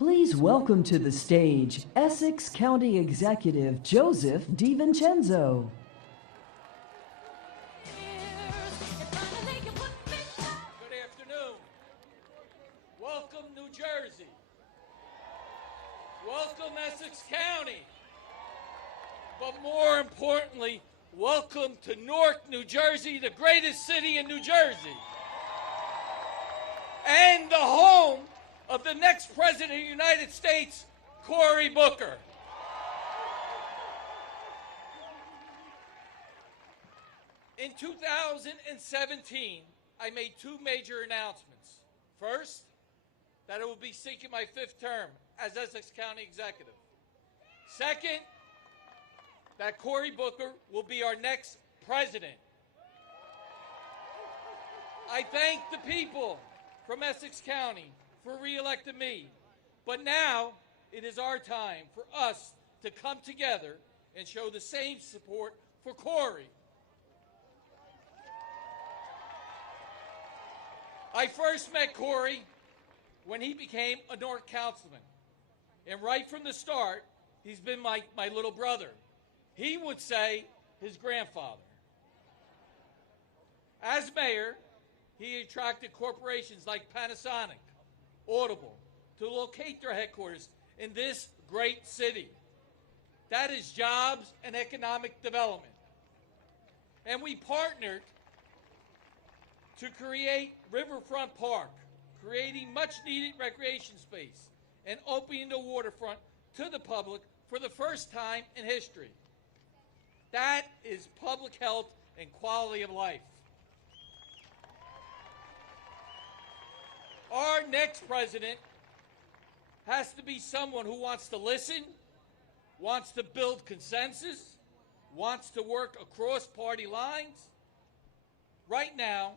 Please welcome to the stage Essex County Executive Joseph DiVincenzo. Good afternoon. Welcome, New Jersey. Welcome, Essex County. But more importantly, welcome to Newark, New Jersey, the greatest city in New Jersey. And the home of the next President of the United States, Cory Booker. In 2017, I made two major announcements. First, that I will be seeking my fifth term as Essex County Executive. Second, that Cory Booker will be our next president. I thank the people from Essex County for re-electing me, but now it is our time for us to come together and show the same support for Cory. I first met Cory when he became a Newark councilman, and right from the start, he's been my little brother. He would say his grandfather. As mayor, he attracted corporations like Panasonic, Audible, to locate their headquarters in this great city. That is jobs and economic development. And we partnered to create Riverfront Park, creating much needed recreation space and opening the waterfront to the public for the first time in history. That is public health and quality of life. Our next president has to be someone who wants to listen, wants to build consensus, wants to work across party lines. Right now,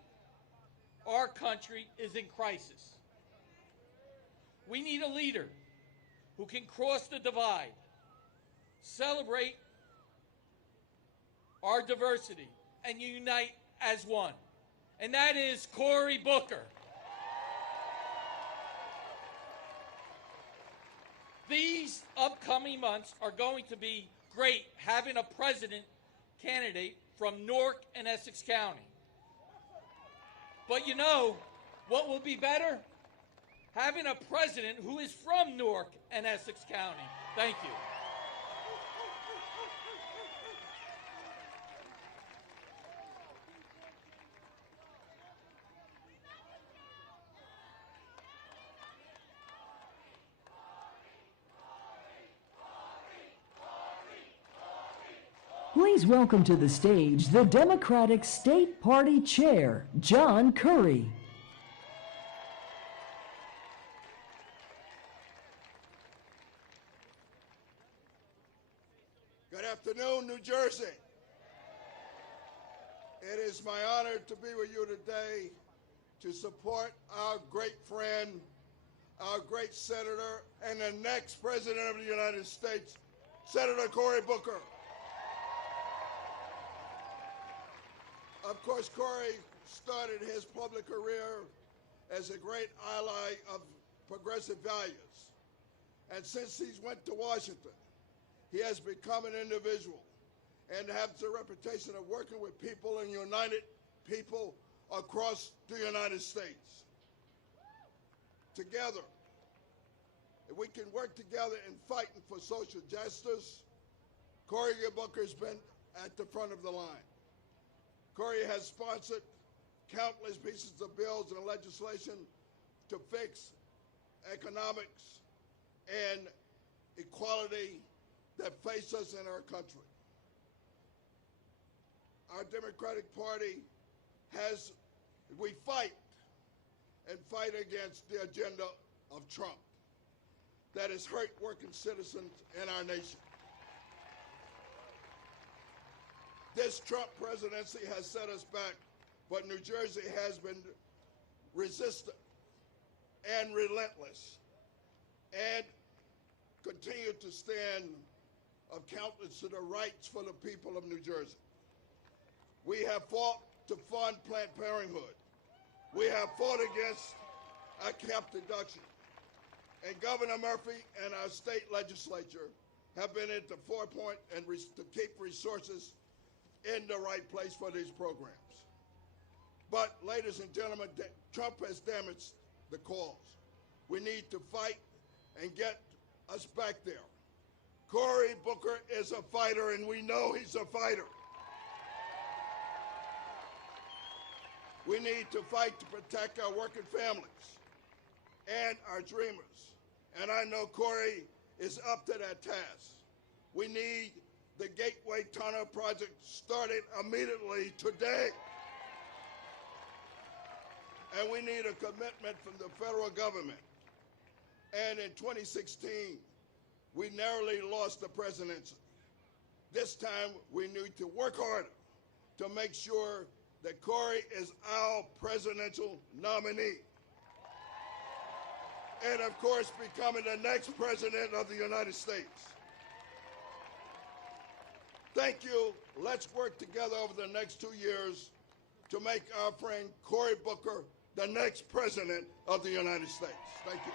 our country is in crisis. We need a leader who can cross the divide, celebrate our diversity, and unite as one. And that is Cory Booker. These upcoming months are going to be great, having a president candidate from Newark and Essex County. But you know what will be better? Having a president who is from Newark and Essex County. Thank you. Please welcome to the stage the Democratic State Party Chair, John Curry. Good afternoon, New Jersey. It is my honor to be with you today to support our great friend, our great senator, and the next president of the United States, Senator Cory Booker. Of course, Cory started his public career as a great ally of progressive values. And since he's went to Washington, he has become an individual and has a reputation of working with people and united people across the United States. Together, if we can work together in fighting for social justice, Cory Booker's been at the front of the line. Cory has sponsored countless pieces of bills and legislation to fix economics and equality that face us in our country. Our Democratic Party we fight and fight against the agenda of Trump that has hurt working citizens in our nation. This Trump presidency has set us back, but New Jersey has been resistant and relentless and continue to stand accountants to the rights for the people of New Jersey. We have fought to fund Planned Parenthood. We have fought against a cap deduction. And Governor Murphy and our state legislature have been at the forefront and to keep resources in the right place for these programs. But, ladies and gentlemen, Trump has damaged the cause. We need to fight and get us back there. Cory Booker is a fighter, and we know he's a fighter. We need to fight to protect our working families and our dreamers. And I know Cory is up to that task. We need the Gateway Tunnel project started immediately today. And we need a commitment from the federal government. And in 2016, we narrowly lost the presidency. This time, we need to work harder to make sure that Cory is our presidential nominee. And of course, becoming the next president of the United States. Thank you. Let's work together over the next 2 years to make our friend Cory Booker the next president of the United States. Thank you.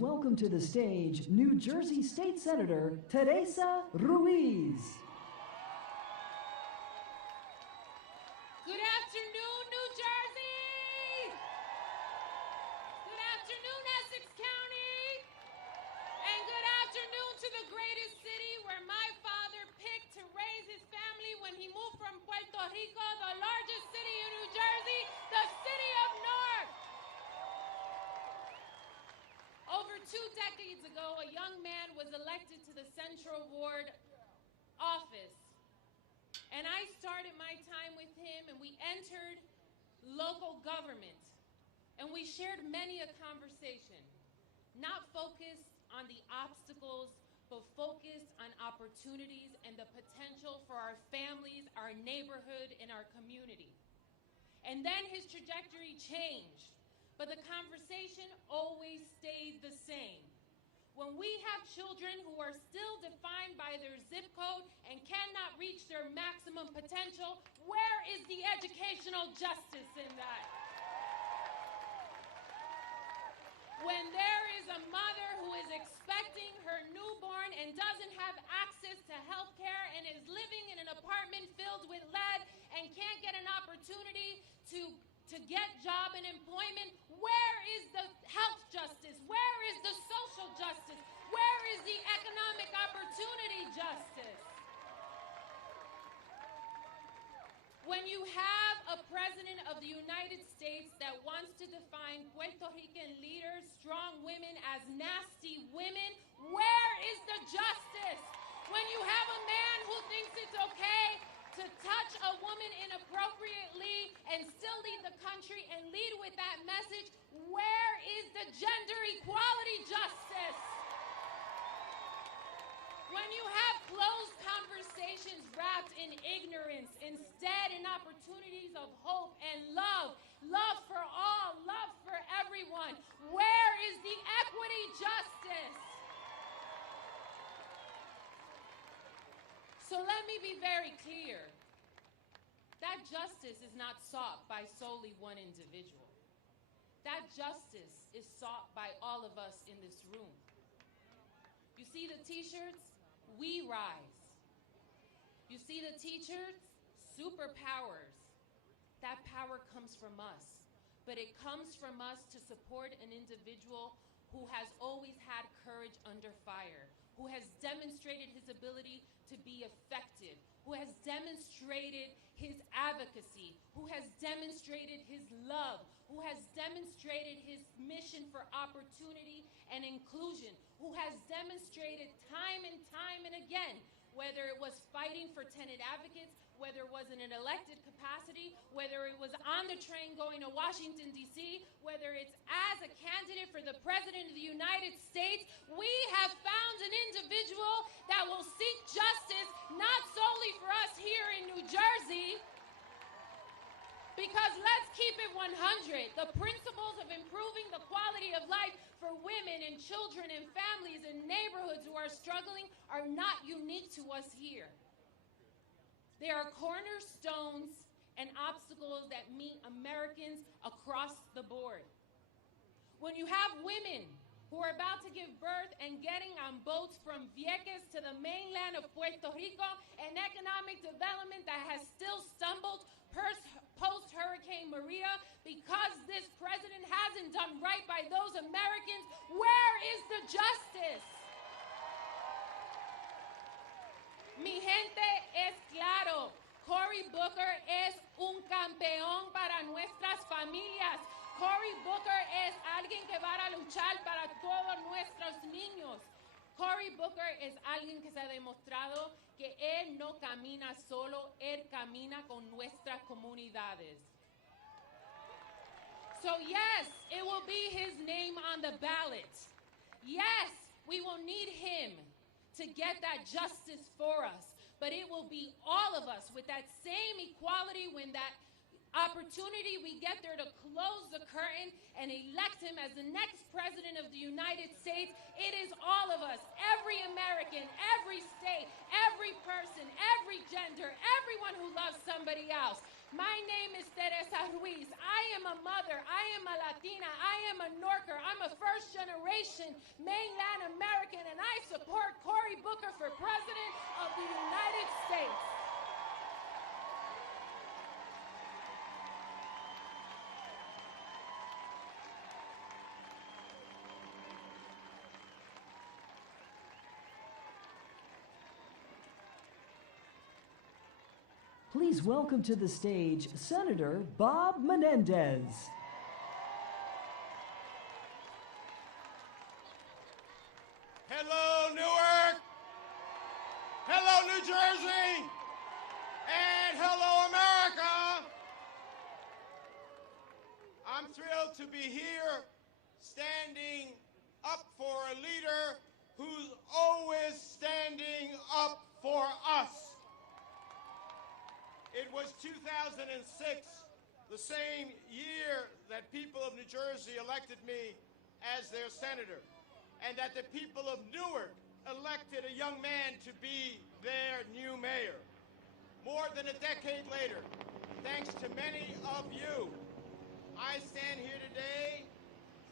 Welcome to the stage, New Jersey State Senator Teresa Ruiz. Good afternoon, New Jersey! Good afternoon, Essex County! And good afternoon to the greatest city where my father picked to raise his family when he moved from Puerto Rico, the largest city in New Jersey, the city of Newark. Over 2 decades ago, a young man was elected to the Central Ward office. And I started my time with him, and we entered local government. And we shared many a conversation, not focused on the obstacles, but focused on opportunities and the potential for our families, our neighborhood, and our community. And then his trajectory changed. But the conversation always stayed the same. When we have children who are still defined by their zip code and cannot reach their maximum potential, where is the educational justice in that? When there is a mother who is expecting her newborn and doesn't have access to health care and is living in an apartment filled with lead and can't get an opportunity to get job and employment, where is the health justice? Where is the social justice? Where is the economic opportunity justice? When you have a president of the United States that wants to define Puerto Rican leaders, strong women, as nasty women, where is the justice? When you have a man who thinks it's okay to touch a woman inappropriately and still lead the country and lead with that message, where is the gender equality justice? When you have closed conversations wrapped in ignorance, instead in opportunities of hope and love, love for all, love for everyone, where is the equity justice? So let me be very clear. That justice is not sought by solely one individual. That justice is sought by all of us in this room. You see the t-shirts? We rise. You see the t-shirts? Superpowers. That power comes from us. But it comes from us to support an individual who has always had courage under fire, who has demonstrated his ability to be effective, who has demonstrated his advocacy, who has demonstrated his love, who has demonstrated his mission for opportunity and inclusion, who has demonstrated time and time and again, whether it was fighting for tenant advocates, whether it was in an elected capacity, whether it was on the train going to Washington, D.C., whether it's as a candidate for the President of the United States, we have found an individual that will seek justice not solely for us here in New Jersey, because let's keep it 100. The principles of improving the quality of life for women and children and families in neighborhoods who are struggling are not unique to us here. They are cornerstones and obstacles that meet Americans across the board. When you have women who are about to give birth and getting on boats from Vieques to the mainland of Puerto Rico, an economic development that has still stumbled post-Hurricane Maria because this president hasn't done right by those Americans, where is the justice? Mi gente es claro. Cory Booker es un campeón para nuestras familias. Cory Booker es alguien que va a luchar para todos nuestros niños. Cory Booker es alguien que se ha demostrado que él no camina solo, él camina con nuestras comunidades. So yes, it will be his name on the ballot. Yes, we will need him to get that justice for us. But it will be all of us with that same equality when that opportunity we get there to close the curtain and elect him as the next president of the United States. It is all of us, every American, every state, every person, every gender, everyone who loves somebody else. My name is Teresa Ruiz. I am a mother. I am a Latina. I am a Newarker. I'm a first-generation mainland American, and I support Cory Booker for President of the United States. Please welcome to the stage Senator Bob Menendez. Hello, Newark. Hello, New Jersey. And hello, America. I'm thrilled to be here standing up for a leader who's always standing up for us. It was 2006, the same year that people of New Jersey elected me as their senator, and that the people of Newark elected a young man to be their new mayor. More than a decade later, thanks to many of you, I stand here today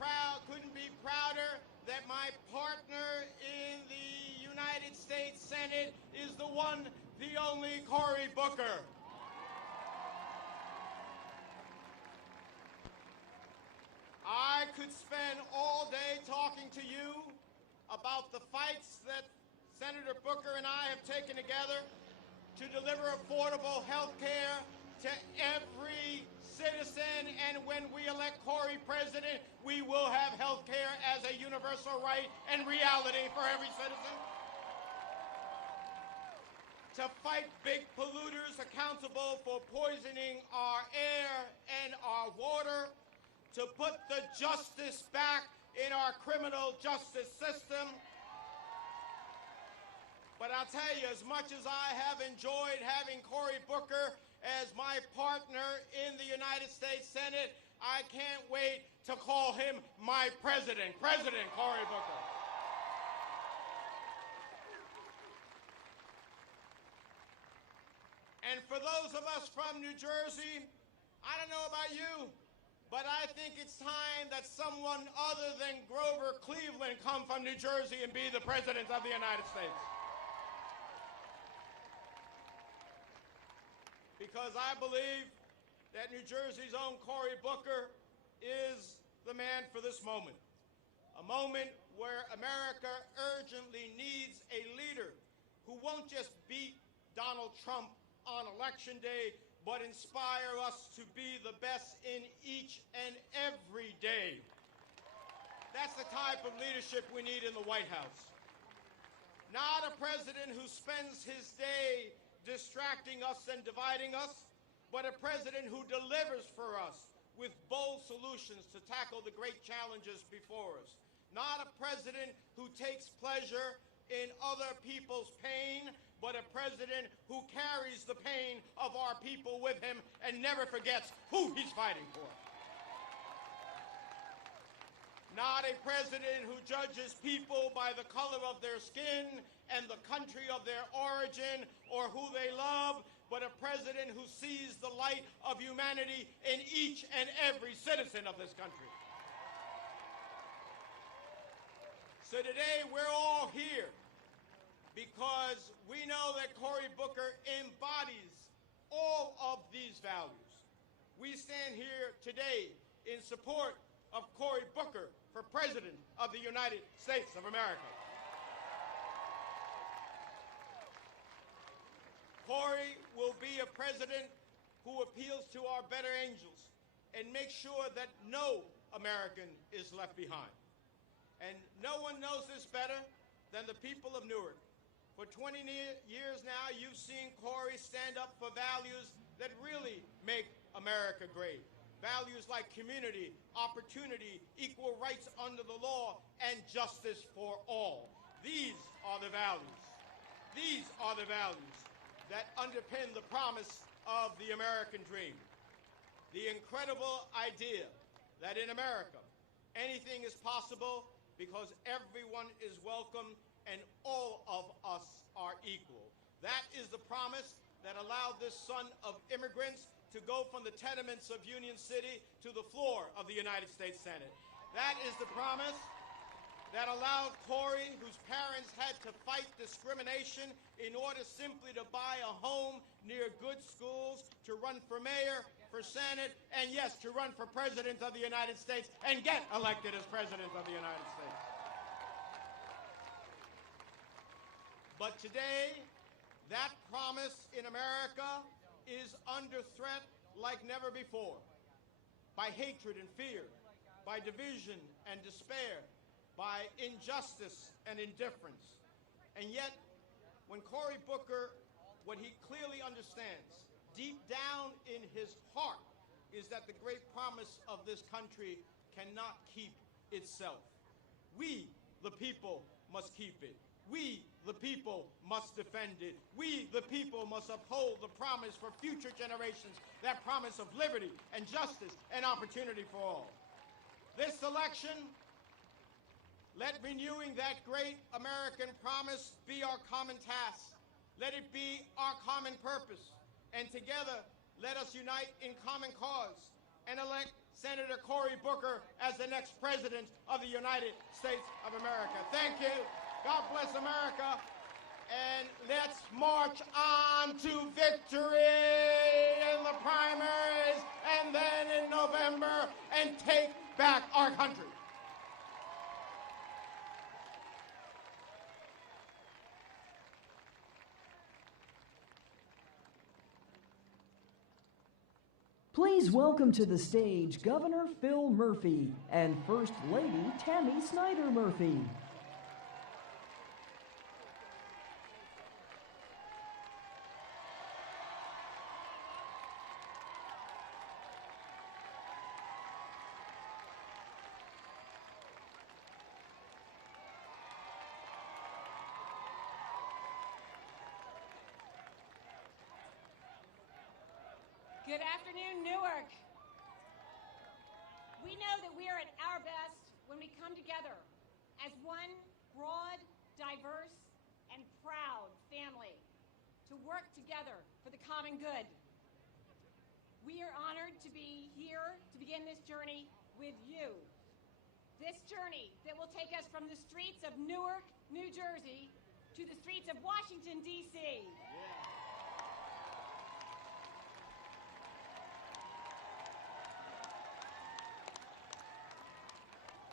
proud, couldn't be prouder that my partner in the United States Senate is the one, the only Cory Booker. I could spend all day talking to you about the fights that Senator Booker and I have taken together to deliver affordable health care to every citizen, and when we elect Cory president, we will have health care as a universal right and reality for every citizen. To fight big polluters accountable for poisoning our air and our water, to put the justice back in our criminal justice system. But I'll tell you, as much as I have enjoyed having Cory Booker as my partner in the United States Senate, I can't wait to call him my president, President Cory Booker. And for those of us from New Jersey, I don't know about you, but I think it's time that someone other than Grover Cleveland come from New Jersey and be the president of the United States. Because I believe that New Jersey's own Cory Booker is the man for this moment. A moment where America urgently needs a leader who won't just beat Donald Trump on Election Day, but inspire us to be the best in each and every day. That's the type of leadership we need in the White House. Not a president who spends his day distracting us and dividing us, but a president who delivers for us with bold solutions to tackle the great challenges before us. Not a president who takes pleasure in other people's pain, but a president who carries the pain of our people with him and never forgets who he's fighting for. not a president who judges people by the color of their skin and the country of their origin or who they love, but a president who sees the light of humanity in each and every citizen of this country. So today we're all here because we know that Cory Booker embodies all of these values. We stand here today in support of Cory Booker for President of the United States of America. Cory will be a president who appeals to our better angels and makes sure that no American is left behind. And no one knows this better than the people of Newark. For 20 years now, you've seen Cory stand up for values that really make America great. Values like community, opportunity, equal rights under the law, and justice for all. These are the values. These are the values that underpin the promise of the American dream. The incredible idea that in America, anything is possible because everyone is welcome and all of us are equal. That is the promise that allowed this son of immigrants to go from the tenements of Union City to the floor of the United States Senate. That is the promise that allowed Cory, whose parents had to fight discrimination in order simply to buy a home near good schools, to run for mayor, for Senate, and yes, to run for President of the United States and get elected as President of the United States. But today, that promise in America is under threat like never before, by hatred and fear, by division and despair, by injustice and indifference. And yet, when Cory Booker, what he clearly understands, deep down in his heart, is that the great promise of this country cannot keep itself. We, the people, must keep it. We, the people, must defend it. We, the people, must uphold the promise for future generations, that promise of liberty and justice and opportunity for all. This election, let renewing that great American promise be our common task. Let it be our common purpose. And together, let us unite in common cause and elect Senator Cory Booker as the next President of the United States of America. Thank you. God bless America, and let's march on to victory in the primaries and then in November and take back our country. Please welcome to the stage Governor Phil Murphy and First Lady Tammy Snyder Murphy. Good afternoon, Newark. We know that we are at our best when we come together as one broad, diverse, and proud family to work together for the common good. We are honored to be here to begin this journey with you. This journey that will take us from the streets of Newark, New Jersey, to the streets of Washington, D.C.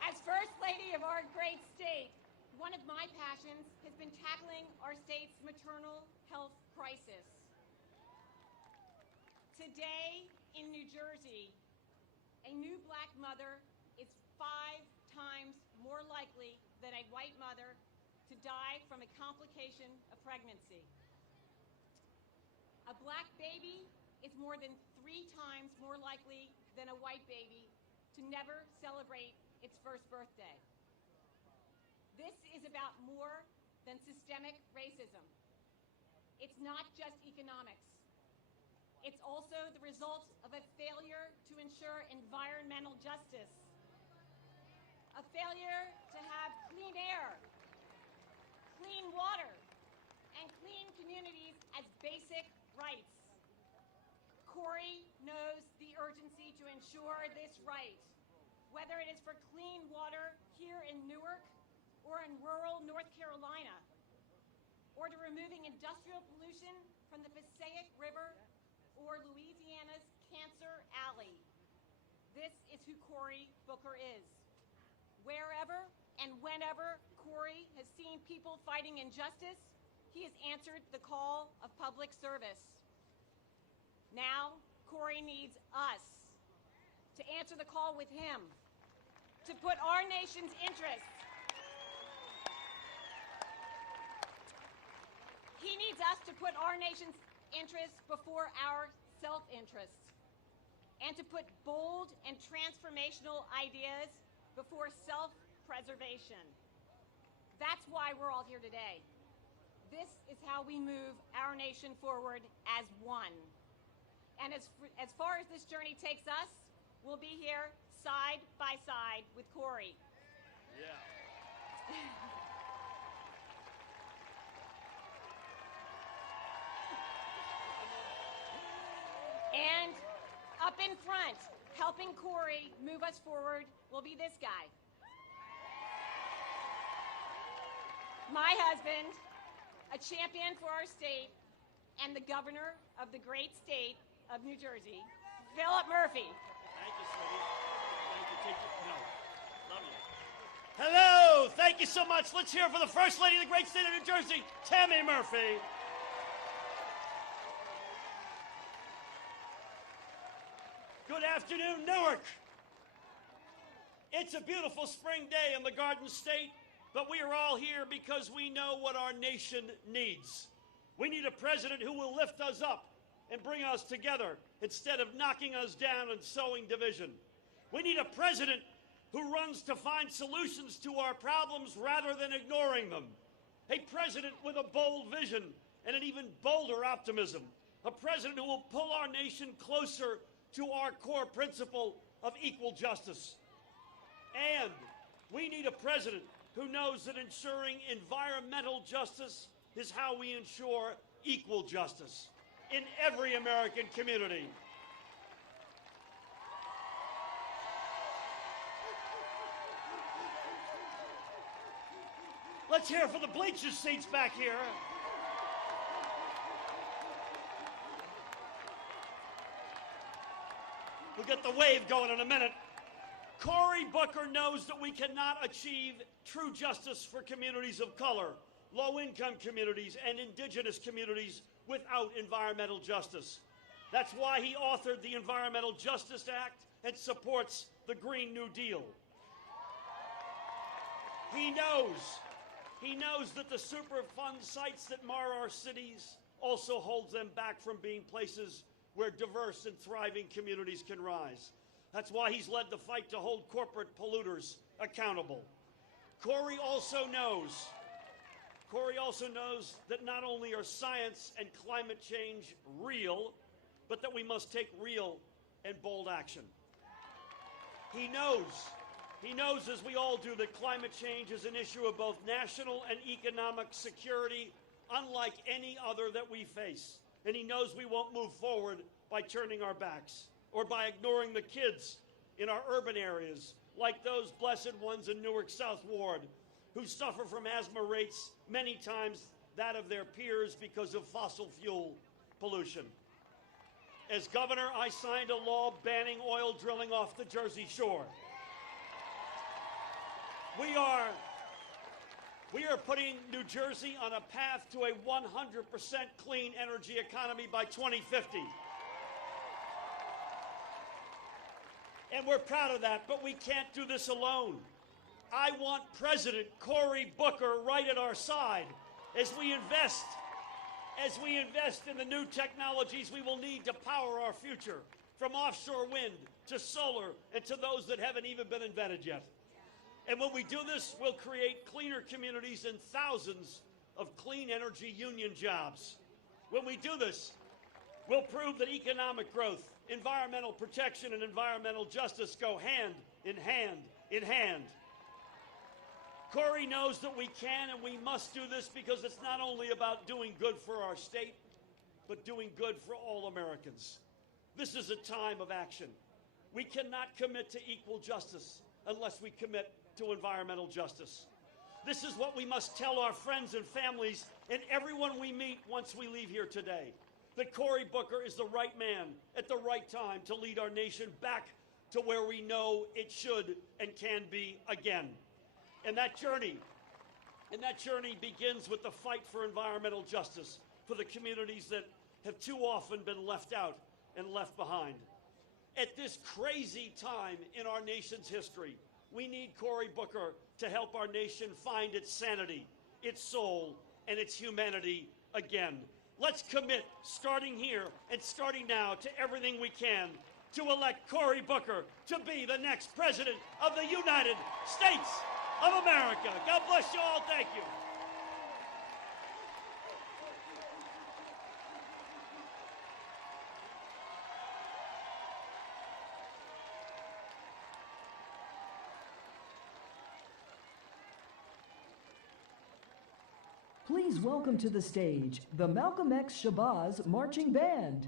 As First Lady of our great state, one of my passions has been tackling our state's maternal health crisis. Today in New Jersey, a new black mother is 5 times more likely than a white mother to die from a complication of pregnancy. A black baby is more than 3 times more likely than a white baby to never celebrate its first birthday. This is about more than systemic racism. It's not just economics. It's also the result of a failure to ensure environmental justice, a failure to have clean air, clean water, and clean communities as basic rights. Cory knows the urgency to ensure this right, whether it is for clean water here in Newark or in rural North Carolina, or to removing industrial pollution from the Passaic River or Louisiana's Cancer Alley. This is who Cory Booker is. Wherever and whenever Cory has seen people fighting injustice, he has answered the call of public service. Now, Cory needs us to answer the call with him, to put our nation's interests. He needs us to put our nation's interests before our self-interests, and to put bold and transformational ideas before self-preservation. That's why we're all here today. This is how we move our nation forward as one. And as far as this journey takes us, we'll be here side by side with Cory. Yeah. And up in front, helping Cory move us forward, will be this guy. My husband, a champion for our state, and the governor of the great state of New Jersey, Philip Murphy. Thank you, sweetie. Thank you. Take it. No. Love you. Hello. Thank you so much. Let's hear for the First Lady of the great state of New Jersey, Tammy Murphy. Good afternoon, Newark. It's a beautiful spring day in the Garden State, but we are all here because we know what our nation needs. We need a president who will lift us up and bring us together instead of knocking us down and sowing division. We need a president who runs to find solutions to our problems rather than ignoring them. A president with a bold vision and an even bolder optimism. A president who will pull our nation closer to our core principle of equal justice. And we need a president who knows that ensuring environmental justice is how we ensure equal justice in every American community. Let's hear for the bleachers seats back here. We'll get the wave going in a minute. Cory Booker knows that we cannot achieve true justice for communities of color, low-income communities, and indigenous communities without environmental justice. That's why he authored the Environmental Justice Act and supports the Green New Deal. He knows that the Superfund sites that mar our cities also holds them back from being places where diverse and thriving communities can rise. That's why he's led the fight to hold corporate polluters accountable. Cory also knows that not only are science and climate change real, but that we must take real and bold action. He knows, as we all do, that climate change is an issue of both national and economic security, unlike any other that we face. And he knows we won't move forward by turning our backs or by ignoring the kids in our urban areas, like those blessed ones in Newark South Ward, who suffer from asthma rates many times that of their peers because of fossil fuel pollution. As governor, I signed a law banning oil drilling off the Jersey Shore. We are putting New Jersey on a path to a 100% clean energy economy by 2050. And we're proud of that, but we can't do this alone. I want President Cory Booker right at our side as we invest in the new technologies we will need to power our future, from offshore wind to solar and to those that haven't even been invented yet. And when we do this, we'll create cleaner communities and thousands of clean energy union jobs. When we do this, we'll prove that economic growth, environmental protection, and environmental justice go hand in hand in hand. Cory knows that we can and we must do this because it's not only about doing good for our state, but doing good for all Americans. This is a time of action. We cannot commit to equal justice unless we commit to environmental justice. This is what we must tell our friends and families and everyone we meet once we leave here today, that Cory Booker is the right man at the right time to lead our nation back to where we know it should and can be again. And that journey begins with the fight for environmental justice for the communities that have too often been left out and left behind. At this crazy time in our nation's history, we need Cory Booker to help our nation find its sanity, its soul, and its humanity again. Let's commit, starting here and starting now, to everything we can to elect Cory Booker to be the next President of the United States of America. God bless you all. Thank you. Please welcome to the stage the Malcolm X Shabazz Marching Band.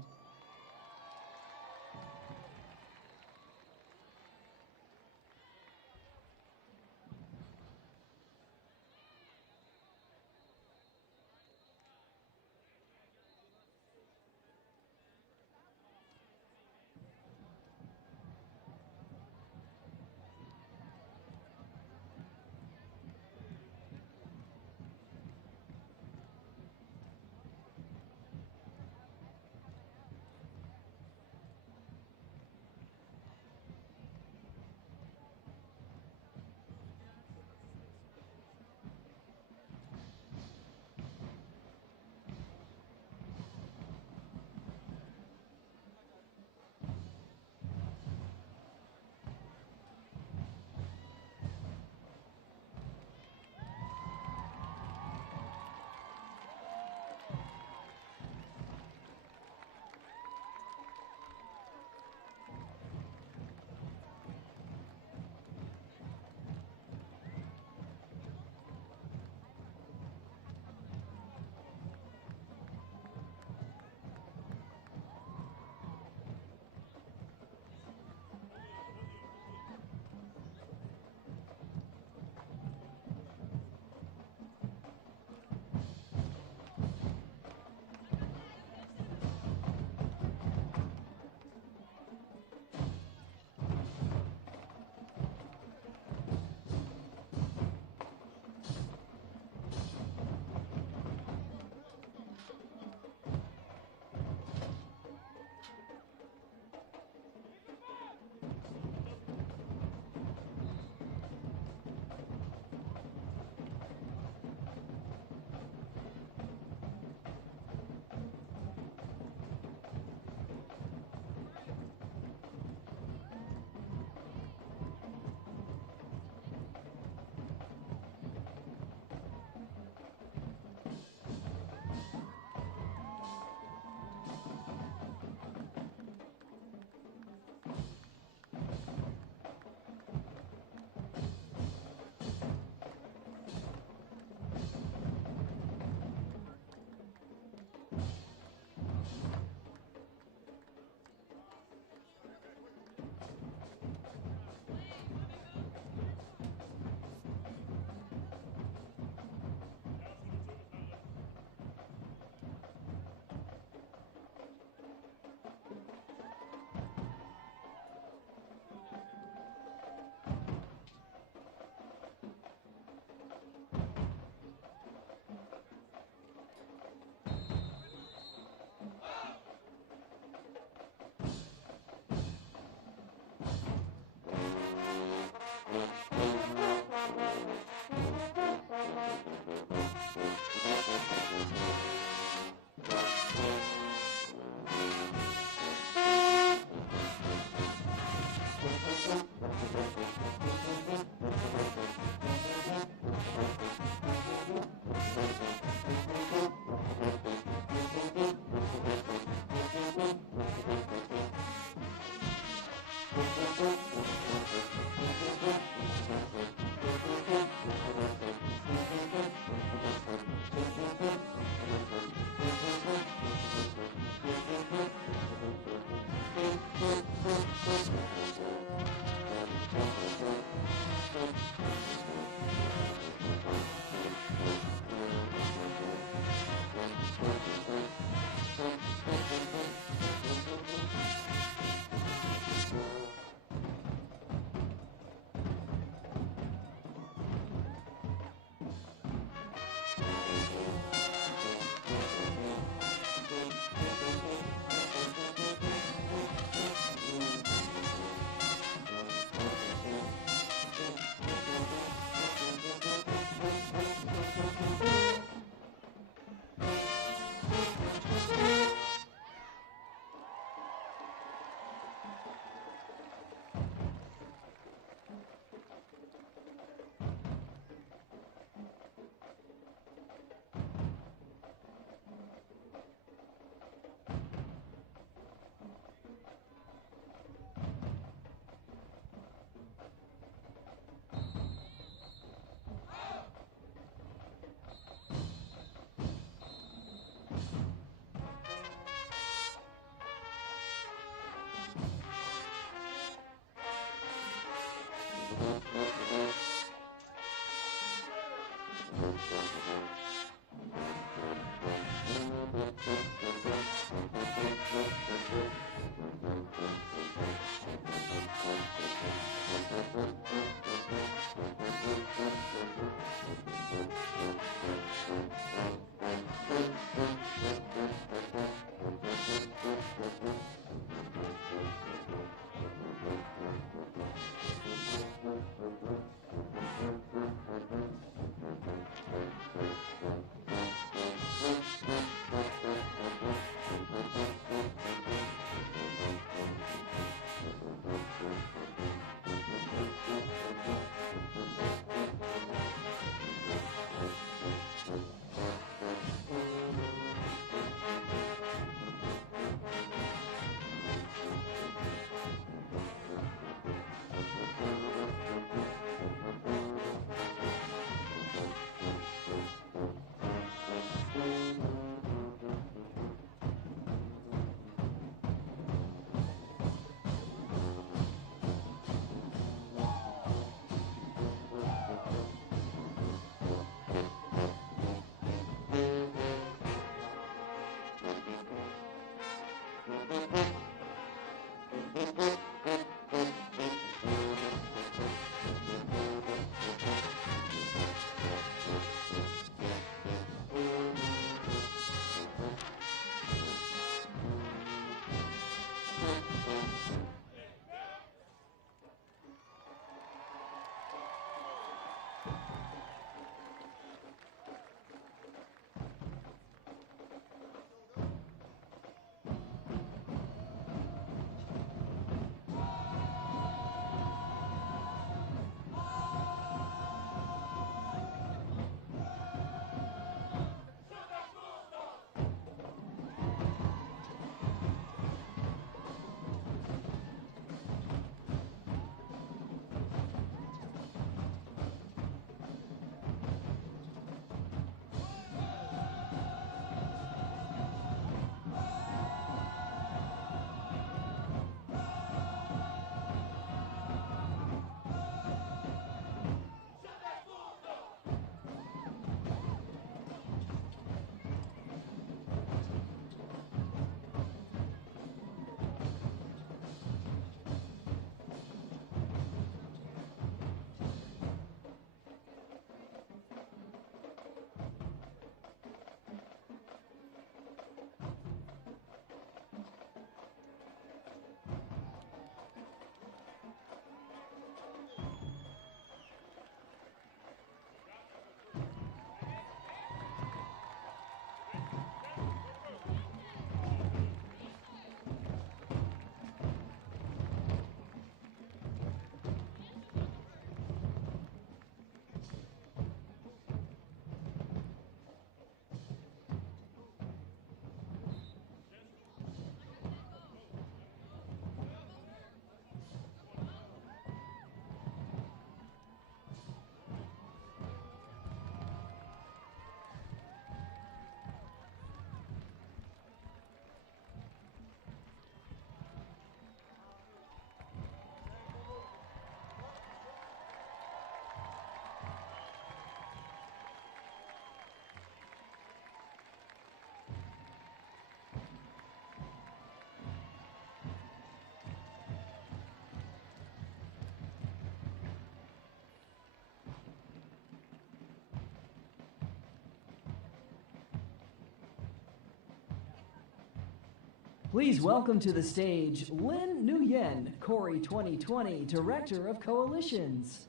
Please welcome to the stage Lynn Nguyen, Cory 2020 Director of Coalitions.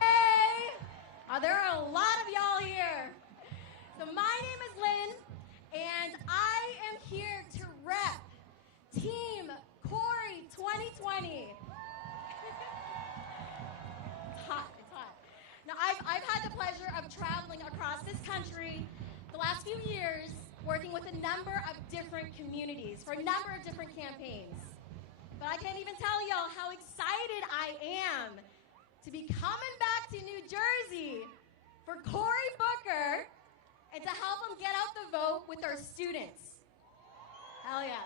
Hey! There are a lot of y'all here. So my name is Lynn, and I am here to rep Team Cory 2020. It's hot, it's hot. Now, I've had the pleasure of traveling across this country the last few years, working with a number of different communities for a number of different campaigns. But I can't even tell y'all how excited I am to be coming back to New Jersey for Cory Booker and to help him get out the vote with our students. Hell yeah.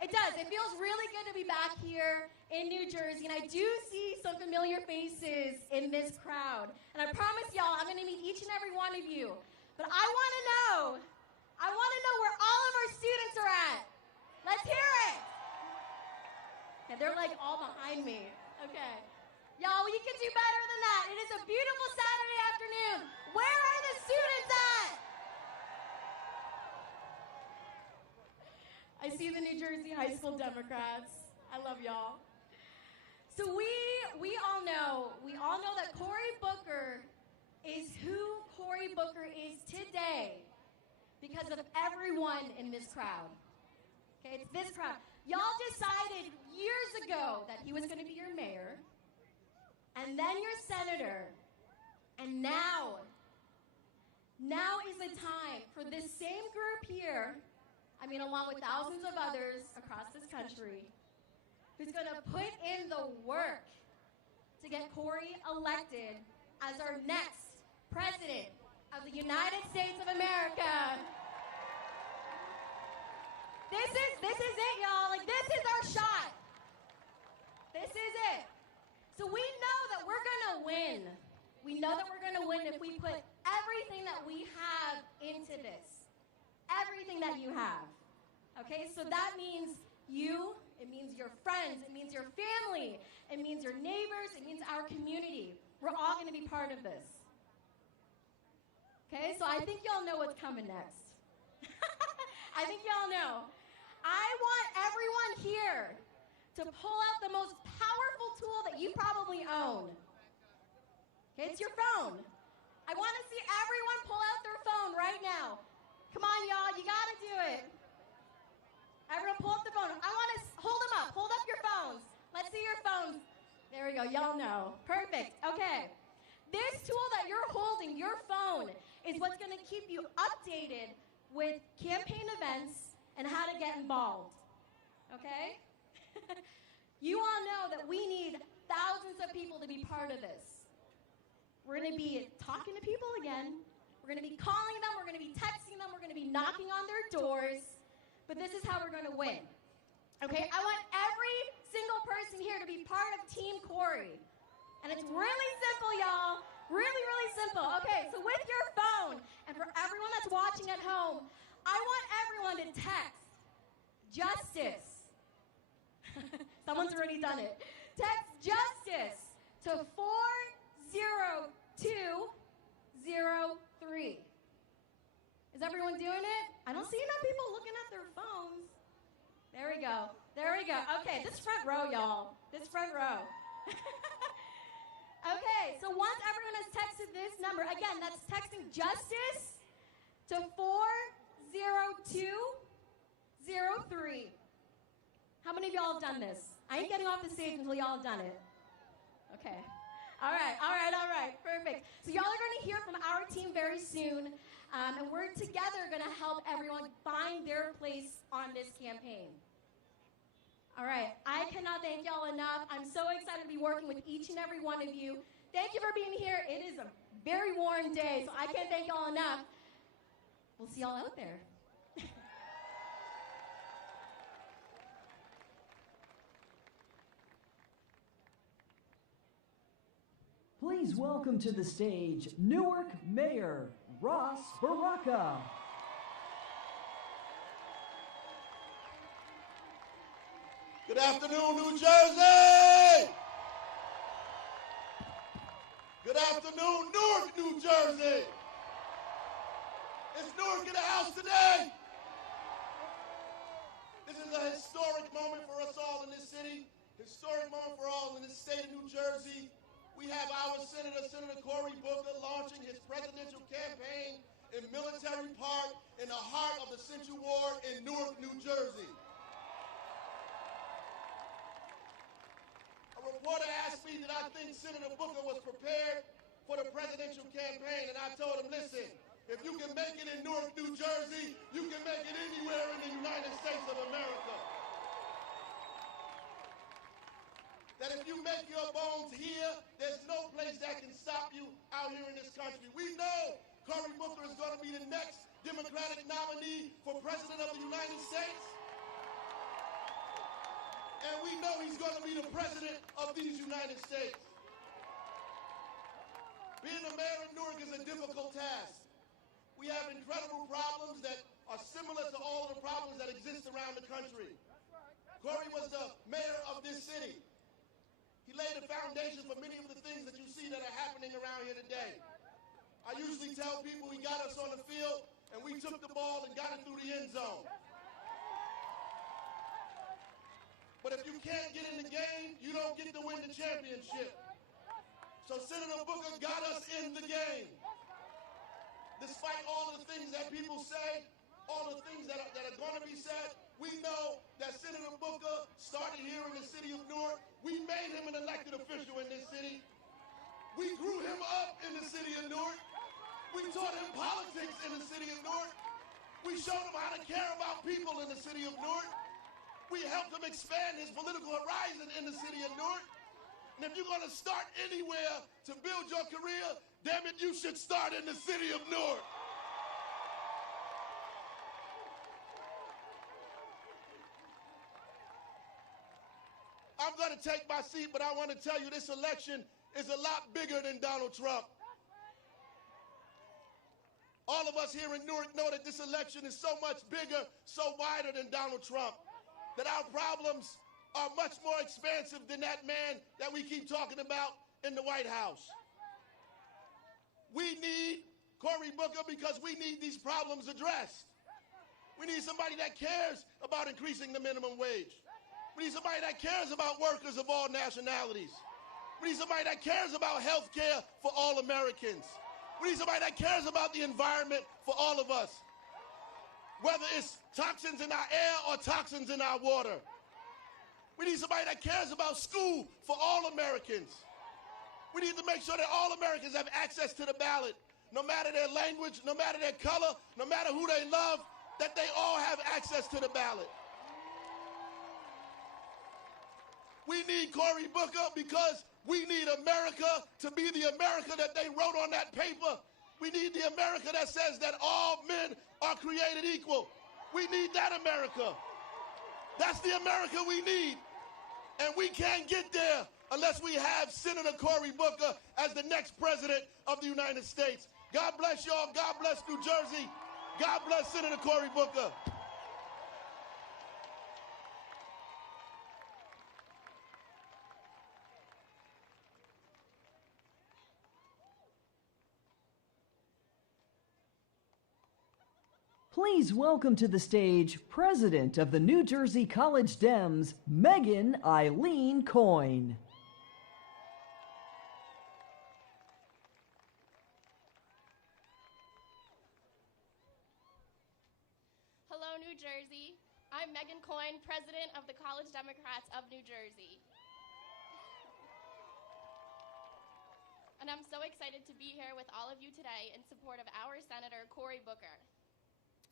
It does. It feels really good to be back here in New Jersey, and I do see some familiar faces in this crowd. And I promise y'all, I'm going to meet each and every one of you. But I want to know where all of our students are at. Let's hear it. Okay, they're like all behind me. Okay. Y'all, we can do better than that. It is a beautiful Saturday afternoon. Where are the students at? I see the New Jersey High School Democrats. I love y'all. So we all know that Cory Booker is who Cory Booker is today because of everyone in this crowd. Okay, it's this crowd. Y'all decided years ago that he was going to be your mayor, and then your senator, and now is the time for this same group here, along with thousands of others across this country, who's going to put in the work to get Cory elected as our next president of the United States of America. This is it, y'all. Like, this is our shot. This is it. So we know that we're going to win. We know that we're going to win if we put everything that we have into this. Everything that you have. Okay? So that means you, it means your friends, it means your family, it means your neighbors, it means our community. We're all going to be part of this. Okay? So I think y'all know what's coming next. I think y'all know. I want everyone here to pull out the most powerful tool that you probably own. Okay, it's your phone. I want to see everyone pull out their phone right now. Come on, y'all, you got to do it. Everyone pull up the phone. I want to hold them up. Hold up your phones. Let's see your phones. There we go. Y'all know. Perfect. Okay. This tool that you're holding, your phone, is what's going to keep you updated with campaign events and how to get involved, okay? You all know that we need thousands of people to be part of this. We're going to be talking to people again. We're going to be calling them. We're going to be texting them. We're going to be knocking on their doors. But this is how we're going to win, okay? I want every single person here to be part of Team Cory. And it's really simple, y'all. Really, really simple. Okay, so with your phone, and for everyone that's watching at home, I want everyone to text justice. Someone's already done it. Text justice to 40203. Is everyone doing it? I don't see enough people looking at their phones. There we go. There we go. Okay, this front row, y'all. This front row. Okay, so once everyone has texted this number, again, that's texting justice to 40203. How many of y'all have done this? I ain't getting off the stage until y'all have done it. Okay. All right. Perfect. So y'all are going to hear from our team very soon, and we're together going to help everyone find their place on this campaign. All right, I cannot thank y'all enough. I'm so excited to be working with each and every one of you. Thank you for being here. It is a very warm day, so I can't thank y'all enough. We'll see y'all out there. Please welcome to the stage Newark Mayor Ross Baraka. Good afternoon, New Jersey! Good afternoon, Newark, New Jersey! Is Newark in the house today? This is a historic moment for us all in this city, historic moment for all in this state of New Jersey. We have our Senator Cory Booker, launching his presidential campaign in Military Park in the heart of the Central Ward in Newark, New Jersey. A reporter asked me that I think Senator Booker was prepared for the presidential campaign, and I told him, listen, if you can make it in Newark, New Jersey, you can make it anywhere in the United States of America. That if you make your bones here, there's no place that can stop you out here in this country. We know Cory Booker is going to be the next Democratic nominee for President of the United States. and we know he's going to be the president of these United States. Being the mayor of Newark is a difficult task. We have incredible problems that are similar to all of the problems that exist around the country. Cory was the mayor of this city. He laid the foundation for many of the things that you see that are happening around here today. I usually tell people he got us on the field and we took the ball and got it through the end zone. But if you can't get in the game, you don't get to win the championship. So Senator Booker got us in the game. Despite all of the things that people say, all the things that are going to be said, we know that Senator Booker started here in the city of Newark. We made him an elected official in this city. We grew him up in the city of Newark. We taught him politics in the city of Newark. We showed him how to care about people in the city of Newark. We helped him expand his political horizon in the city of Newark. And if you're going to start anywhere to build your career, damn it, you should start in the city of Newark. I'm going to take my seat, but I want to tell you this election is a lot bigger than Donald Trump. All of us here in Newark know that this election is so much bigger, so wider than Donald Trump, that our problems are much more expansive than that man that we keep talking about in the White House. We need Cory Booker because we need these problems addressed. We need somebody that cares about increasing the minimum wage. We need somebody that cares about workers of all nationalities. We need somebody that cares about health care for all Americans. We need somebody that cares about the environment for all of us, whether it's toxins in our air or toxins in our water. We need somebody that cares about school for all Americans. We need to make sure that all Americans have access to the ballot, no matter their language, no matter their color, no matter who they love, that they all have access to the ballot. We need Cory Booker because we need America to be the America that they wrote on that paper. We need the America that says that all men are created equal. We need that America. That's the America we need. And we can't get there unless we have Senator Cory Booker as the next president of the United States. God bless y'all. God bless New Jersey. God bless Senator Cory Booker. Please welcome to the stage President of the New Jersey College Dems, Megan Eileen Coyne. Hello, New Jersey. I'm Megan Coyne, President of the College Democrats of New Jersey. And I'm so excited to be here with all of you today in support of our Senator Cory Booker.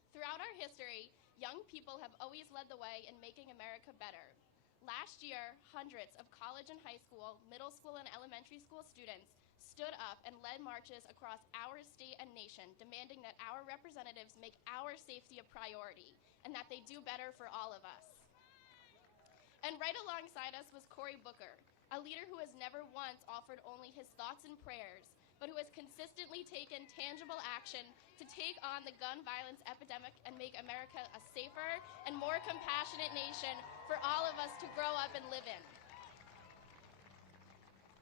Throughout our history, young people have always led the way in making America better. Last year, hundreds of college and high school, middle school, and elementary school students stood up and led marches across our state and nation, demanding that our representatives make our safety a priority and that they do better for all of us. And right alongside us was Cory Booker, a leader who has never once offered only his thoughts and prayers, but who has consistently taken tangible action to take on the gun violence epidemic and make America a safer and more compassionate nation for all of us to grow up and live in.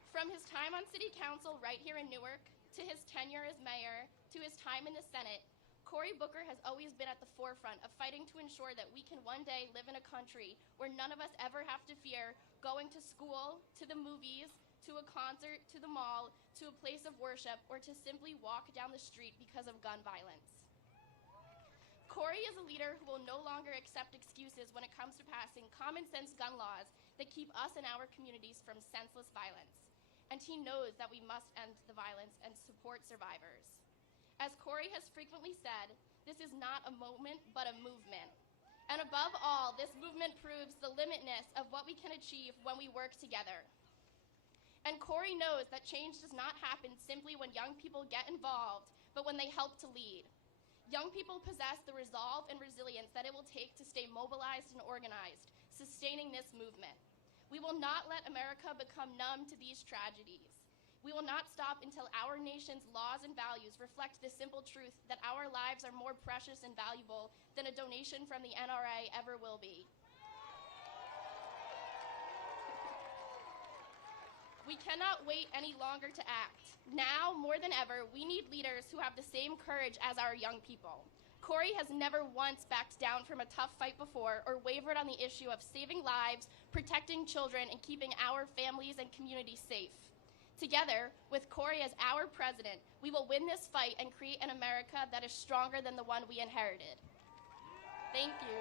From his time on City Council right here in Newark, to his tenure as mayor, to his time in the Senate, Cory Booker has always been at the forefront of fighting to ensure that we can one day live in a country where none of us ever have to fear going to school, to the movies, to a concert, to the mall, to a place of worship, or to simply walk down the street because of gun violence. Cory is a leader who will no longer accept excuses when it comes to passing common sense gun laws that keep us and our communities from senseless violence. And he knows that we must end the violence and support survivors. As Cory has frequently said, this is not a moment, but a movement. And above all, this movement proves the limitness of what we can achieve when we work together. And Cory knows that change does not happen simply when young people get involved, but when they help to lead. Young people possess the resolve and resilience that it will take to stay mobilized and organized, sustaining this movement. We will not let America become numb to these tragedies. We will not stop until our nation's laws and values reflect the simple truth that our lives are more precious and valuable than a donation from the NRA ever will be. We cannot wait any longer to act. Now, more than ever, we need leaders who have the same courage as our young people. Cory has never once backed down from a tough fight before or wavered on the issue of saving lives, protecting children, and keeping our families and communities safe. Together, with Cory as our president, we will win this fight and create an America that is stronger than the one we inherited. Thank you.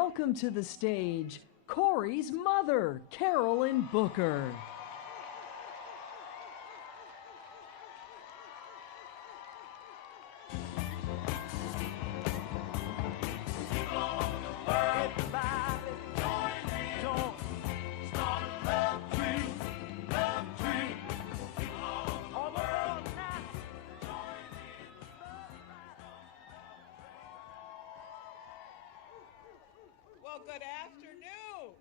Welcome to the stage, Cory's mother, Cory Booker. Well, good afternoon.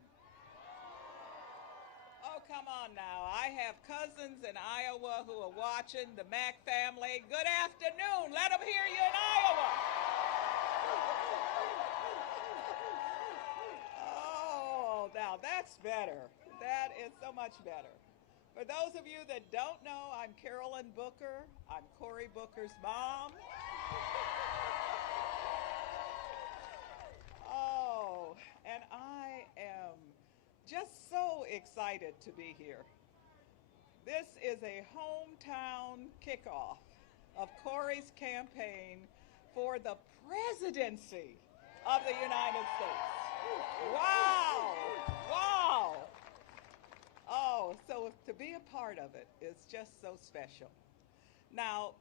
come on now. I have cousins in Iowa who are watching, the Mack family. Good afternoon. Let them hear you in Iowa. Oh, now that's better. That is so much better. For those of you that don't know, I'm Carolyn Booker. I'm Cory Booker's mom. Oh, and I am just so excited to be here. This is a hometown kickoff of Cory's campaign for the presidency of the United States. Wow! Wow! Oh, so to be a part of it is just so special. Now,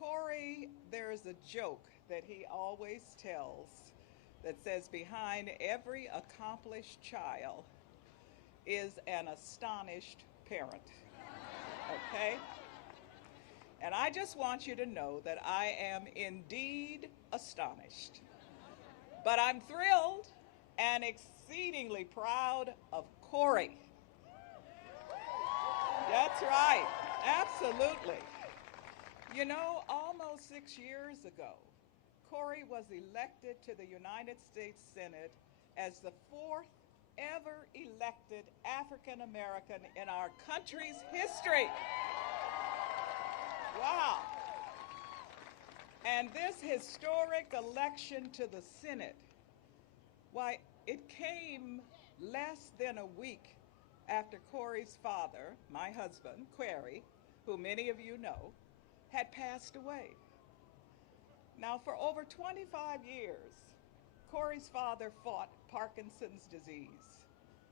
Cory, there's a joke that he always tells that says behind every accomplished child is an astonished parent. Okay? And I just want you to know that I am indeed astonished. But I'm thrilled and exceedingly proud of Cory. That's right. Absolutely. You know, almost 6 years ago, Cory was elected to the United States Senate as the fourth ever elected African American in our country's history. Wow. And this historic election to the Senate, why, it came less than a week after Cory's father, my husband, Cory, who many of you know, had passed away. Now, for over 25 years, Cory's father fought Parkinson's disease.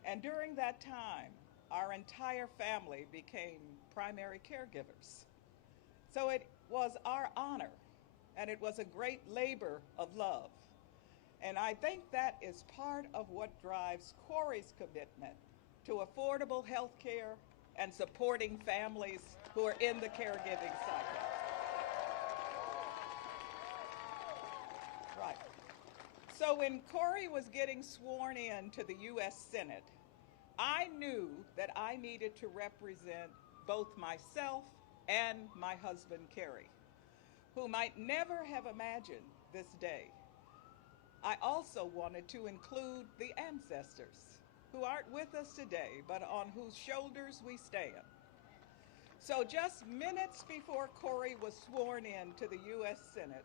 And during that time, our entire family became primary caregivers. So it was our honor, and it was a great labor of love. And I think that is part of what drives Cory's commitment to affordable health care and supporting families who are in the caregiving cycle. Right. So when Cory was getting sworn in to the U.S. Senate, I knew that I needed to represent both myself and my husband, Cory, who might never have imagined this day. I also wanted to include the ancestors who aren't with us today, but on whose shoulders we stand. So just minutes before Cory was sworn in to the U.S. Senate,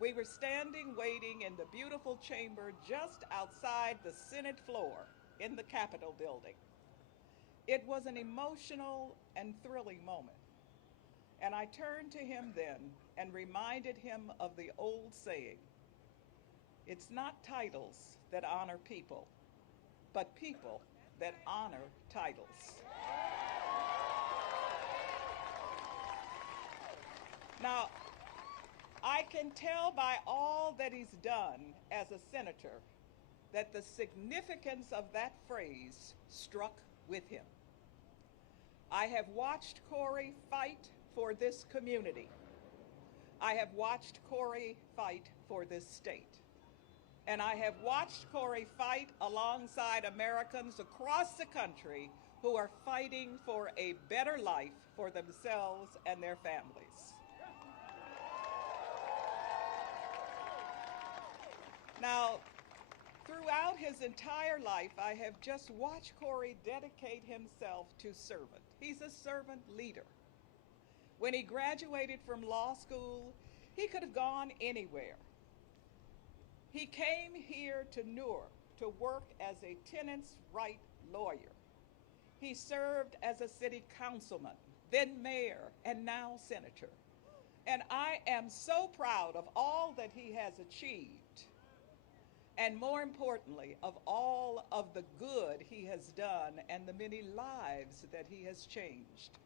we were standing waiting in the beautiful chamber just outside the Senate floor in the Capitol building. It was an emotional and thrilling moment. And I turned to him then and reminded him of the old saying, "It's not titles that honor people, but people that honor titles." Now, I can tell by all that he's done as a senator that the significance of that phrase struck with him. I have watched Cory fight for this community. I have watched Cory fight for this state. And I have watched Cory fight alongside Americans across the country who are fighting for a better life for themselves and their families. Now, throughout his entire life, I have just watched Cory dedicate himself to servant. He's a servant leader. When he graduated from law school, he could have gone anywhere. He came here to Newark to work as a tenants' right lawyer. He served as a city councilman, then mayor, and now senator. And I am so proud of all that he has achieved, and more importantly, of all of the good he has done and the many lives that he has changed.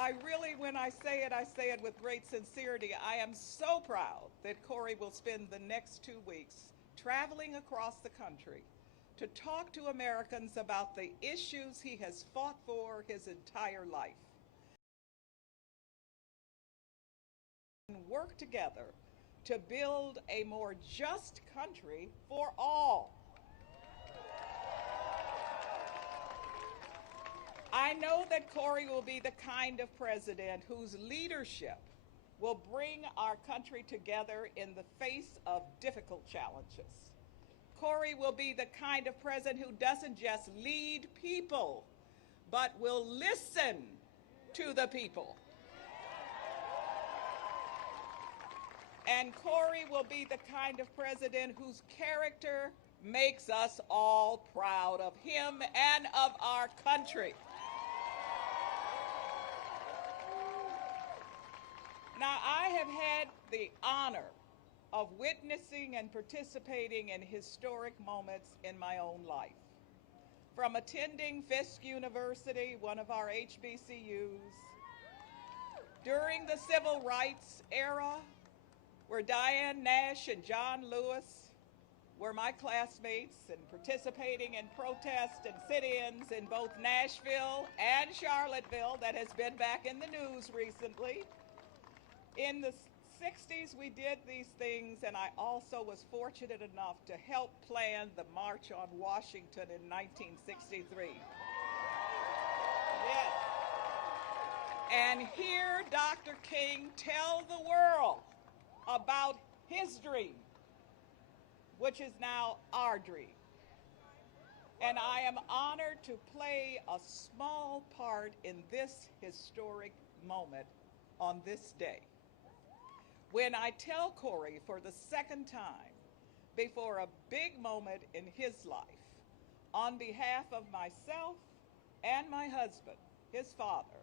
I really, when I say it with great sincerity. I am so proud that Cory will spend the next 2 weeks traveling across the country to talk to Americans about the issues he has fought for his entire life. And work together to build a more just country for all. I know that Cory will be the kind of president whose leadership will bring our country together in the face of difficult challenges. Cory will be the kind of president who doesn't just lead people, but will listen to the people. And Cory will be the kind of president whose character makes us all proud of him and of our country. Now, I have had the honor of witnessing and participating in historic moments in my own life. From attending Fisk University, one of our HBCUs, during the Civil Rights era, where Diane Nash and John Lewis were my classmates, and participating in protests and sit-ins in both Nashville and Charlottesville that has been back in the news recently. In the 60s, we did these things, and I also was fortunate enough to help plan the March on Washington in 1963. Yes. And hear Dr. King tell the world about his dream, which is now our dream. And I am honored to play a small part in this historic moment on this day, when I tell Cory for the second time before a big moment in his life, on behalf of myself and my husband, his father,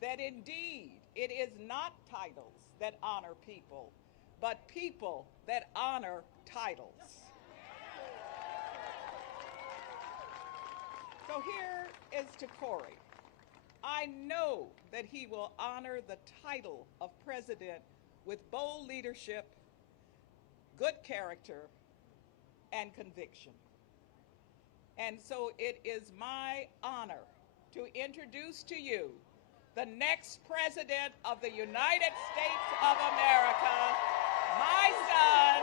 that indeed it is not titles that honor people, but people that honor titles. So here is to Cory. I know that he will honor the title of president with bold leadership, good character, and conviction. And so it is my honor to introduce to you the next president of the United States of America, my son,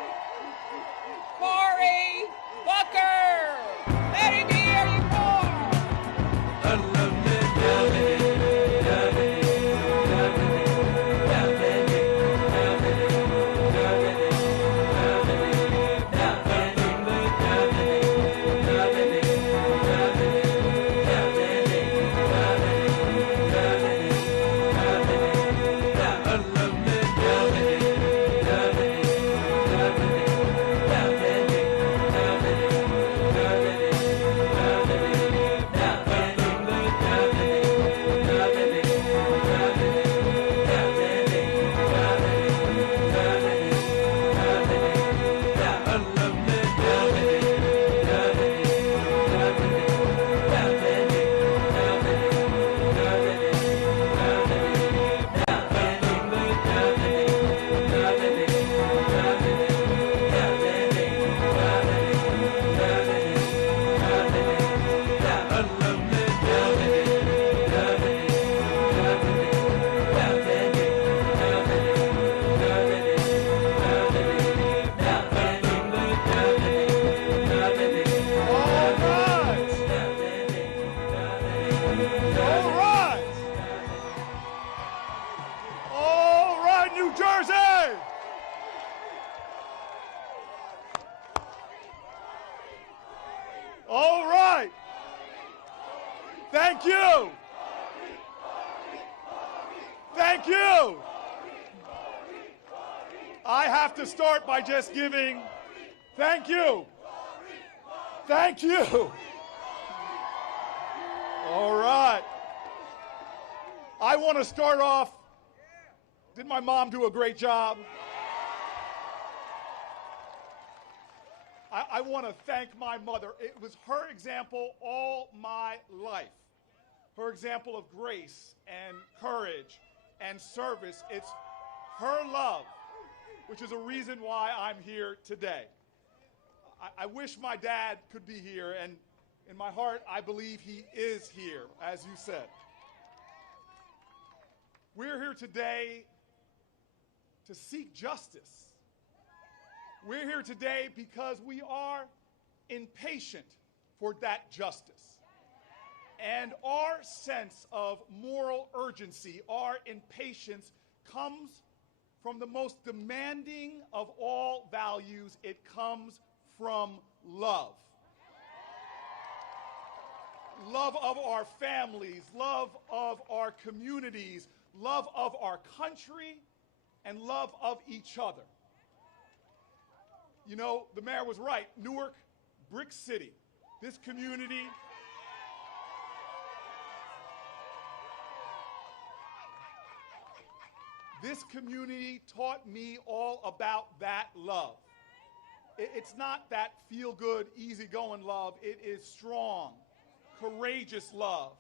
Cory Booker. Let him hear you roar. All right. Thank you. Thank you. I have to start by just giving thank you. Thank you. All right. I want to start off. Did my mom do a great job? I want to thank my mother. It was her example all my life. Her example of grace and courage and service. It's her love, which is a reason why I'm here today. I wish my dad could be here, and in my heart, I believe he is here, as you said. We're here today to seek justice We're here today because we are impatient for that justice. And our sense of moral urgency, our impatience, comes from the most demanding of all values. It comes from love. Love of our families, love of our communities, love of our country, and love of each other. You know, the mayor was right. Newark, Brick City, this community taught me all about that love. It's not that feel-good, easygoing love. It is strong, courageous love.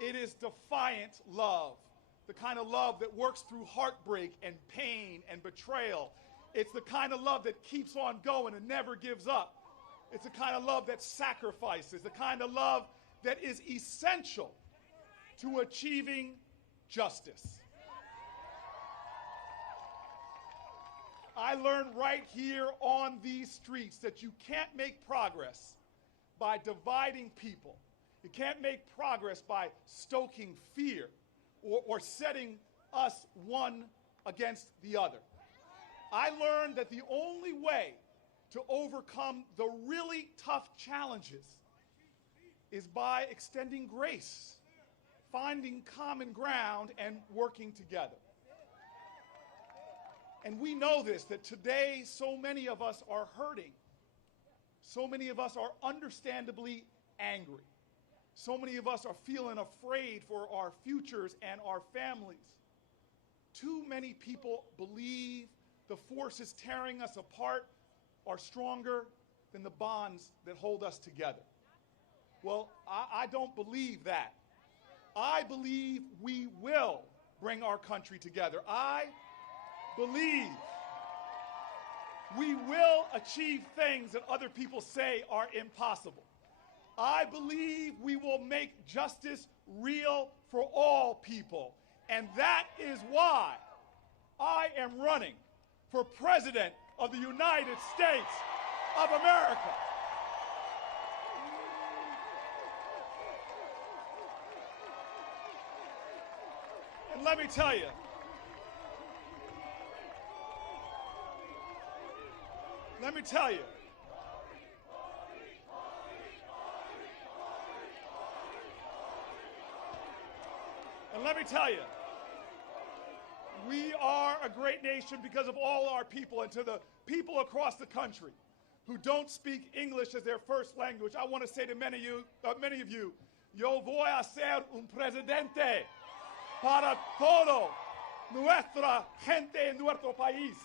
It is defiant love, the kind of love that works through heartbreak and pain and betrayal. It's the kind of love that keeps on going and never gives up. It's the kind of love that sacrifices, the kind of love that is essential to achieving justice. I learned right here on these streets that you can't make progress by dividing people. You can't make progress by stoking fear or setting us one against the other. I learned that the only way to overcome the really tough challenges is by extending grace, finding common ground, and working together. And we know this, that today so many of us are hurting. So many of us are understandably angry. So many of us are feeling afraid for our futures and our families. Too many people believe the forces tearing us apart are stronger than the bonds that hold us together. Well, I don't believe that. I believe we will bring our country together. I believe we will achieve things that other people say are impossible. I believe we will make justice real for all people. And that is why I am running for President of the United States of America. And let me tell you, we are a great nation because of all our people. And to the people across the country who don't speak English as their first language, I want to say to many of you, yo voy a ser un presidente para todo nuestra gente en nuestro país.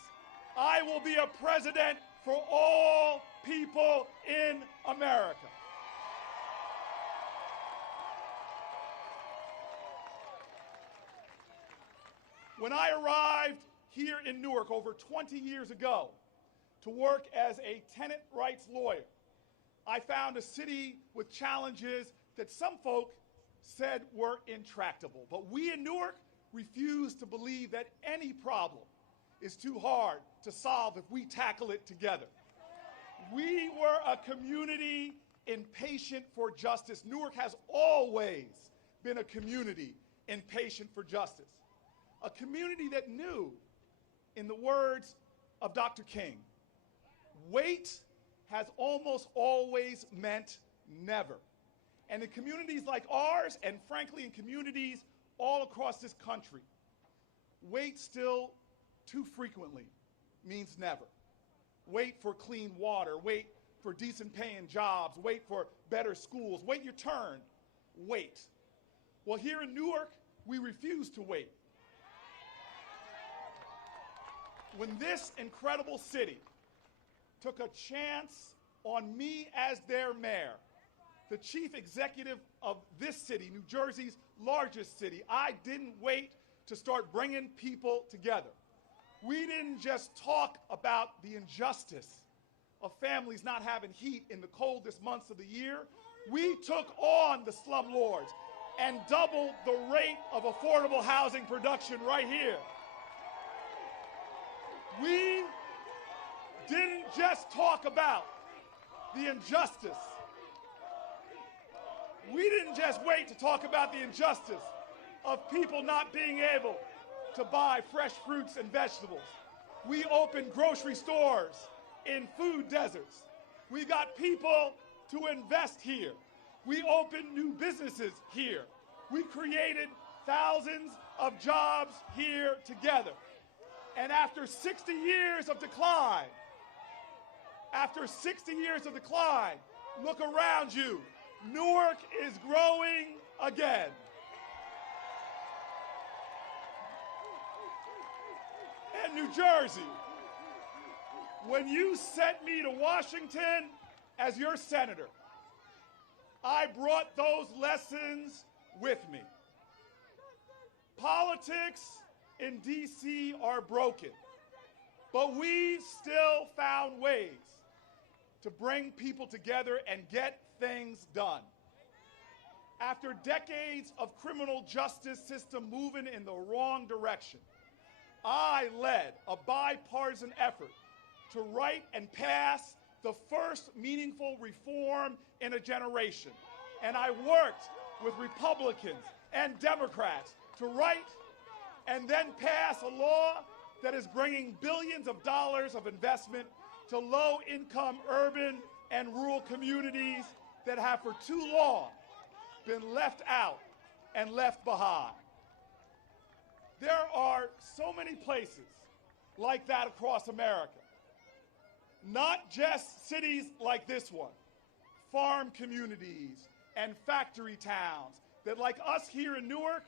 I will be a president for all people in America. When I arrived here in Newark over 20 years ago to work as a tenant rights lawyer, I found a city with challenges that some folk said were intractable. But we in Newark refuse to believe that any problem is too hard to solve if we tackle it together. We were a community impatient for justice. Newark has always been a community impatient for justice. A community that knew, in the words of Dr. King, wait has almost always meant never. And in communities like ours, and frankly in communities all across this country, wait still too frequently means never. Wait for clean water, wait for decent paying jobs, wait for better schools, wait your turn, wait. Well, here in Newark, we refuse to wait. When this incredible city took a chance on me as their mayor, the chief executive of this city, New Jersey's largest city, I didn't wait to start bringing people together. We didn't just talk about the injustice of families not having heat in the coldest months of the year. We took on the slumlords and doubled the rate of affordable housing production right here. We didn't just talk about the injustice. We didn't just wait to talk about the injustice of people not being able to buy fresh fruits and vegetables. We opened grocery stores in food deserts. We got people to invest here. We opened new businesses here. We created thousands of jobs here together. And after 60 years of decline, look around you. Newark is growing again. And New Jersey, when you sent me to Washington as your senator, I brought those lessons with me. Politics in D.C. are broken, but we still found ways to bring people together and get things done. After decades of criminal justice system moving in the wrong direction, I led a bipartisan effort to write and pass the first meaningful reform in a generation. And I worked with Republicans and Democrats to write and then pass a law that is bringing billions of dollars of investment to low-income urban and rural communities that have for too long been left out and left behind. There are so many places like that across America. Not just cities like this one, farm communities and factory towns that, like us here in Newark,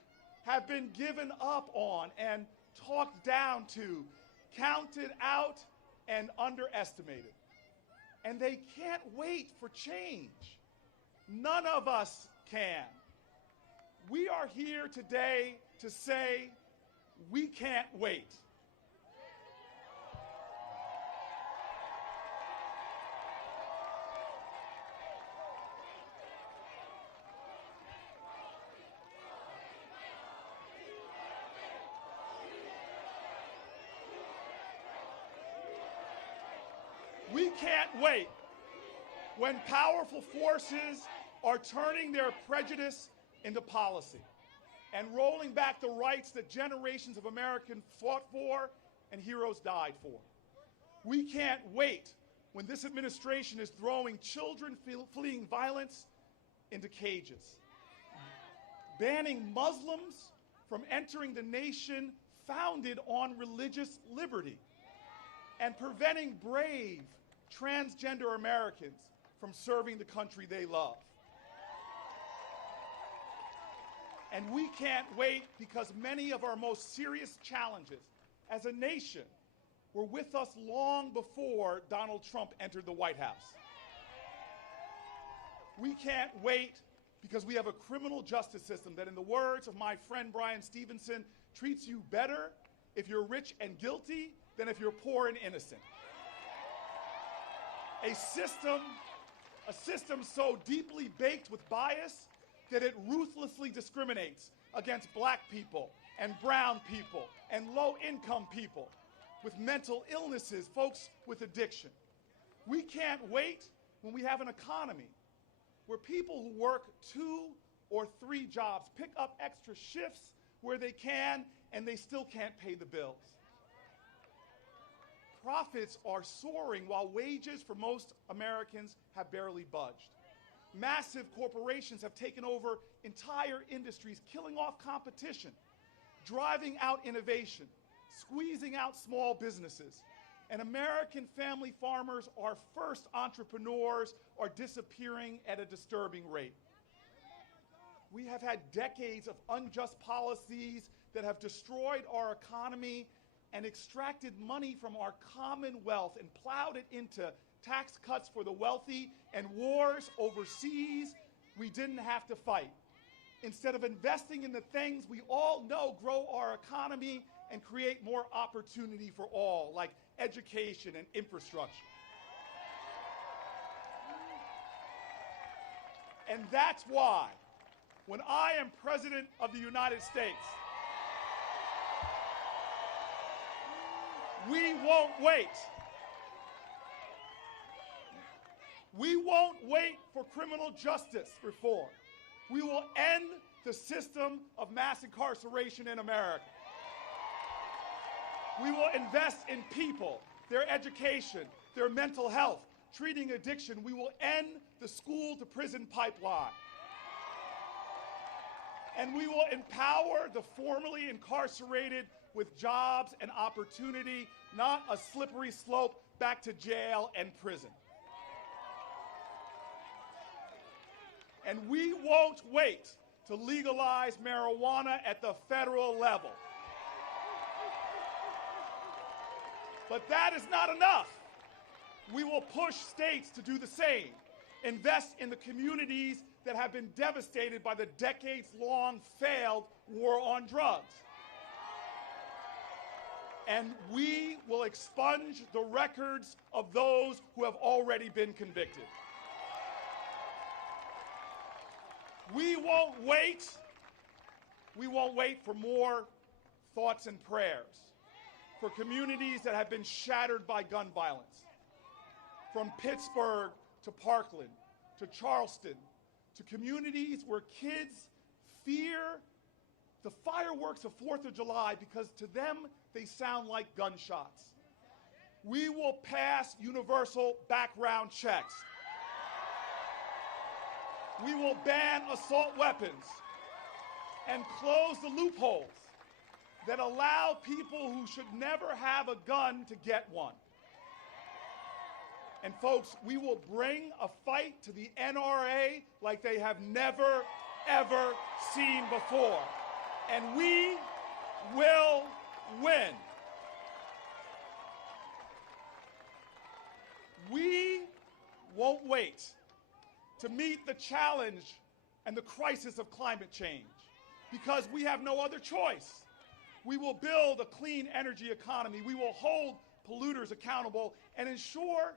have been given up on and talked down to, counted out and underestimated. And they can't wait for change. None of us can. We are here today to say we can't wait. We can't wait when powerful forces are turning their prejudice into policy and rolling back the rights that generations of Americans fought for and heroes died for. We can't wait when this administration is throwing children fleeing violence into cages, banning Muslims from entering the nation founded on religious liberty, and preventing brave transgender Americans from serving the country they love. And we can't wait because many of our most serious challenges as a nation were with us long before Donald Trump entered the White House. We can't wait because we have a criminal justice system that, in the words of my friend Brian Stevenson, treats you better if you're rich and guilty than if you're poor and innocent. A system so deeply baked with bias that it ruthlessly discriminates against black people and brown people and low-income people with mental illnesses, folks with addiction. We can't wait when we have an economy where people who work 2 or 3 jobs pick up extra shifts where they can and they still can't pay the bills. Profits are soaring while wages for most Americans have barely budged. Massive corporations have taken over entire industries, killing off competition, driving out innovation, squeezing out small businesses. And American family farmers, our first entrepreneurs, are disappearing at a disturbing rate. We have had decades of unjust policies that have destroyed our economy and extracted money from our common wealth and plowed it into tax cuts for the wealthy and wars overseas we didn't have to fight. Instead of investing in the things we all know grow our economy and create more opportunity for all, like education and infrastructure. And that's why, when I am President of the United States, we won't wait We won't wait for criminal justice reform. We will end the system of mass incarceration in America. We will invest in people, their education, their mental health, treating addiction. We will end the school-to-prison pipeline. And we will empower the formerly incarcerated with jobs and opportunity, not a slippery slope back to jail and prison. And we won't wait to legalize marijuana at the federal level. But that is not enough. We will push states to do the same, invest in the communities that have been devastated by the decades-long failed war on drugs. And we will expunge the records of those who have already been convicted. We won't wait. We won't wait for more thoughts and prayers for communities that have been shattered by gun violence. From Pittsburgh to Parkland to Charleston to communities where kids fear the fireworks of 4th of July because to them they sound like gunshots. We will pass universal background checks. We will ban assault weapons and close the loopholes that allow people who should never have a gun to get one. And folks, we will bring a fight to the NRA like they have never, ever seen before. And we will win. We won't wait to meet the challenge and the crisis of climate change because we have no other choice. We will build a clean energy economy. We will hold polluters accountable and ensure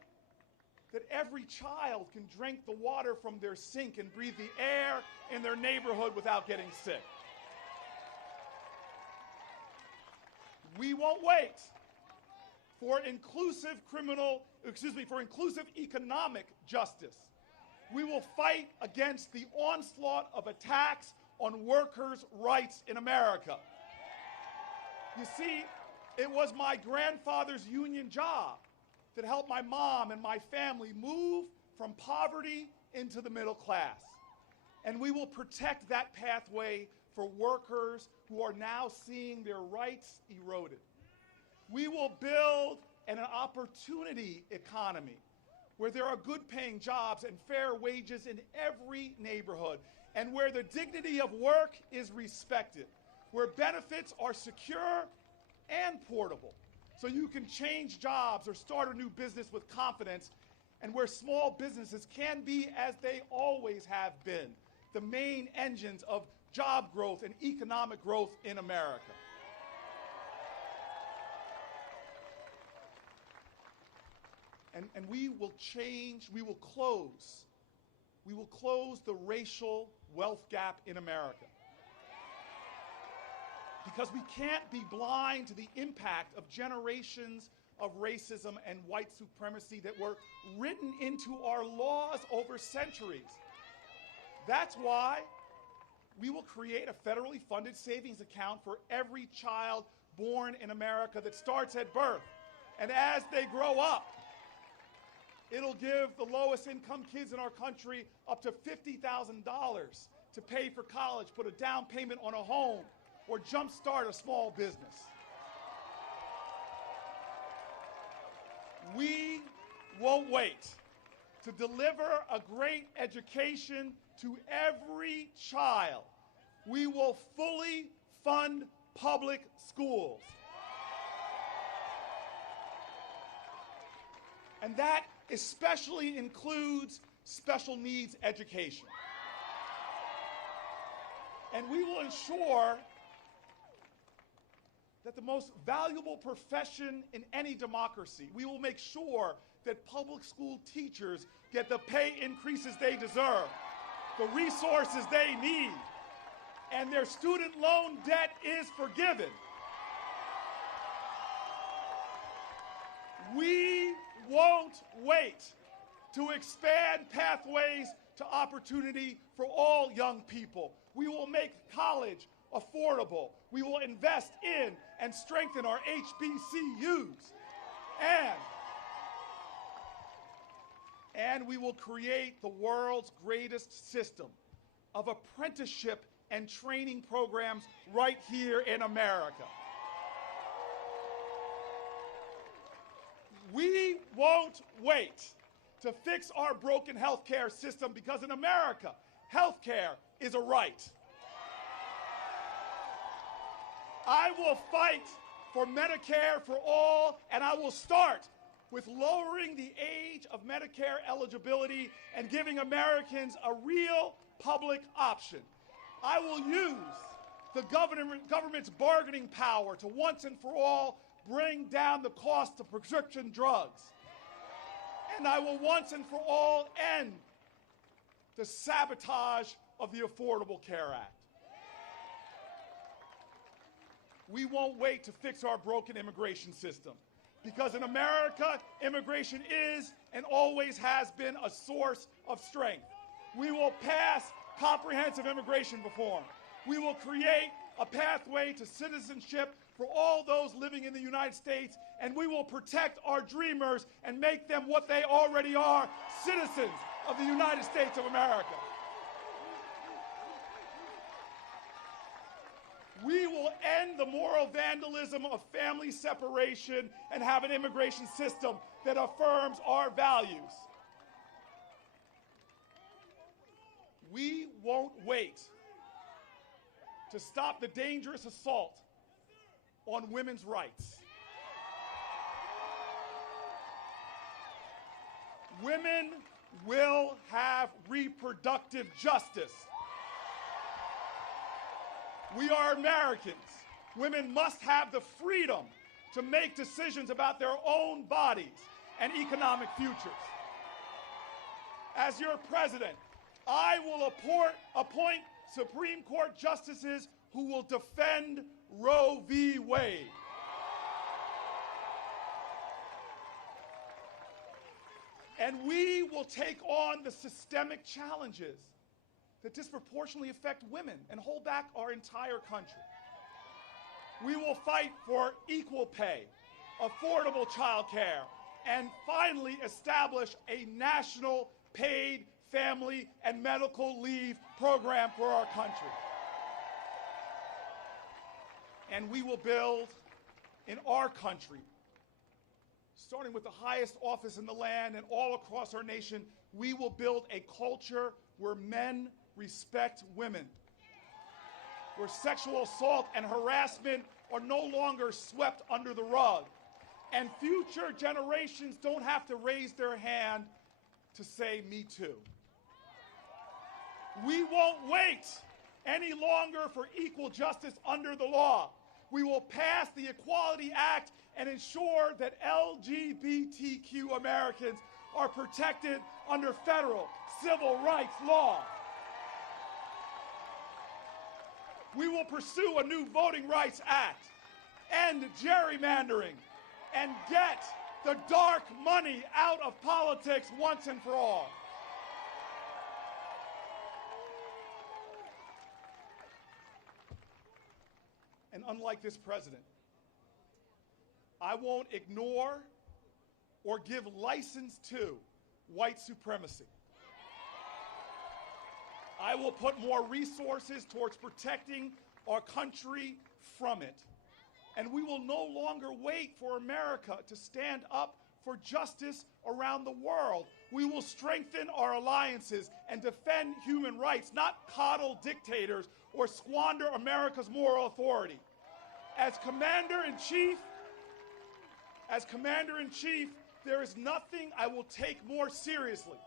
that every child can drink the water from their sink and breathe the air in their neighborhood without getting sick. We won't wait for inclusive economic justice. We will fight against the onslaught of attacks on workers' rights in America. You see, it was my grandfather's union job that helped my mom and my family move from poverty into the middle class. And we will protect that pathway for workers who are now seeing their rights eroded. We will build an opportunity economy where there are good-paying jobs and fair wages in every neighborhood, and where the dignity of work is respected, where benefits are secure and portable, so you can change jobs or start a new business with confidence, and where small businesses can be, as they always have been, the main engines of job growth and economic growth in America. And we will close the racial wealth gap in America. Because we can't be blind to the impact of generations of racism and white supremacy that were written into our laws over centuries. That's why we will create a federally funded savings account for every child born in America that starts at birth. And as they grow up, it'll give the lowest income kids in our country up to $50,000 to pay for college, put a down payment on a home, or jumpstart a small business. We won't wait to deliver a great education to every child. We will fully fund public schools. And that especially includes special needs education. And we will ensure that the most valuable profession in any democracy, we will make sure that public school teachers get the pay increases they deserve, the resources they need, and their student loan debt is forgiven. We won't wait to expand pathways to opportunity for all young people. We will make college affordable. We will invest in and strengthen our HBCUs. And we will create the world's greatest system of apprenticeship and training programs right here in America. We won't wait to fix our broken healthcare system, because in America, healthcare is a right. I will fight for Medicare for all, and I will start with lowering the age of Medicare eligibility and giving Americans a real public option. I will use the government's bargaining power to once and for all bring down the cost of prescription drugs. And I will once and for all end the sabotage of the Affordable Care Act. We won't wait to fix our broken immigration system, because in America, immigration is and always has been a source of strength. We will pass comprehensive immigration reform. We will create a pathway to citizenship for all those living in the United States, and we will protect our dreamers and make them what they already are, citizens of the United States of America. We will end the moral vandalism of family separation and have an immigration system that affirms our values. We won't wait to stop the dangerous assault on women's rights. Women will have reproductive justice. We are Americans. Women must have the freedom to make decisions about their own bodies and economic futures. As your president, I will appoint Supreme Court justices who will defend Roe v. Wade. And we will take on the systemic challenges that disproportionately affect women and hold back our entire country. We will fight for equal pay, affordable child care, and finally establish a national paid family and medical leave program for our country. And we will build in our country, starting with the highest office in the land and all across our nation, we will build a culture where men respect women, where sexual assault and harassment are no longer swept under the rug, and future generations don't have to raise their hand to say, "Me too." We won't wait any longer for equal justice under the law. We will pass the Equality Act and ensure that LGBTQ Americans are protected under federal civil rights law. We will pursue a new Voting Rights Act, end gerrymandering, and get the dark money out of politics once and for all. And unlike this president, I won't ignore or give license to white supremacy. I will put more resources towards protecting our country from it. And we will no longer wait for America to stand up for justice around the world. We will strengthen our alliances and defend human rights, not coddle dictators or squander America's moral authority. As Commander-in-Chief, there is nothing I will take more seriously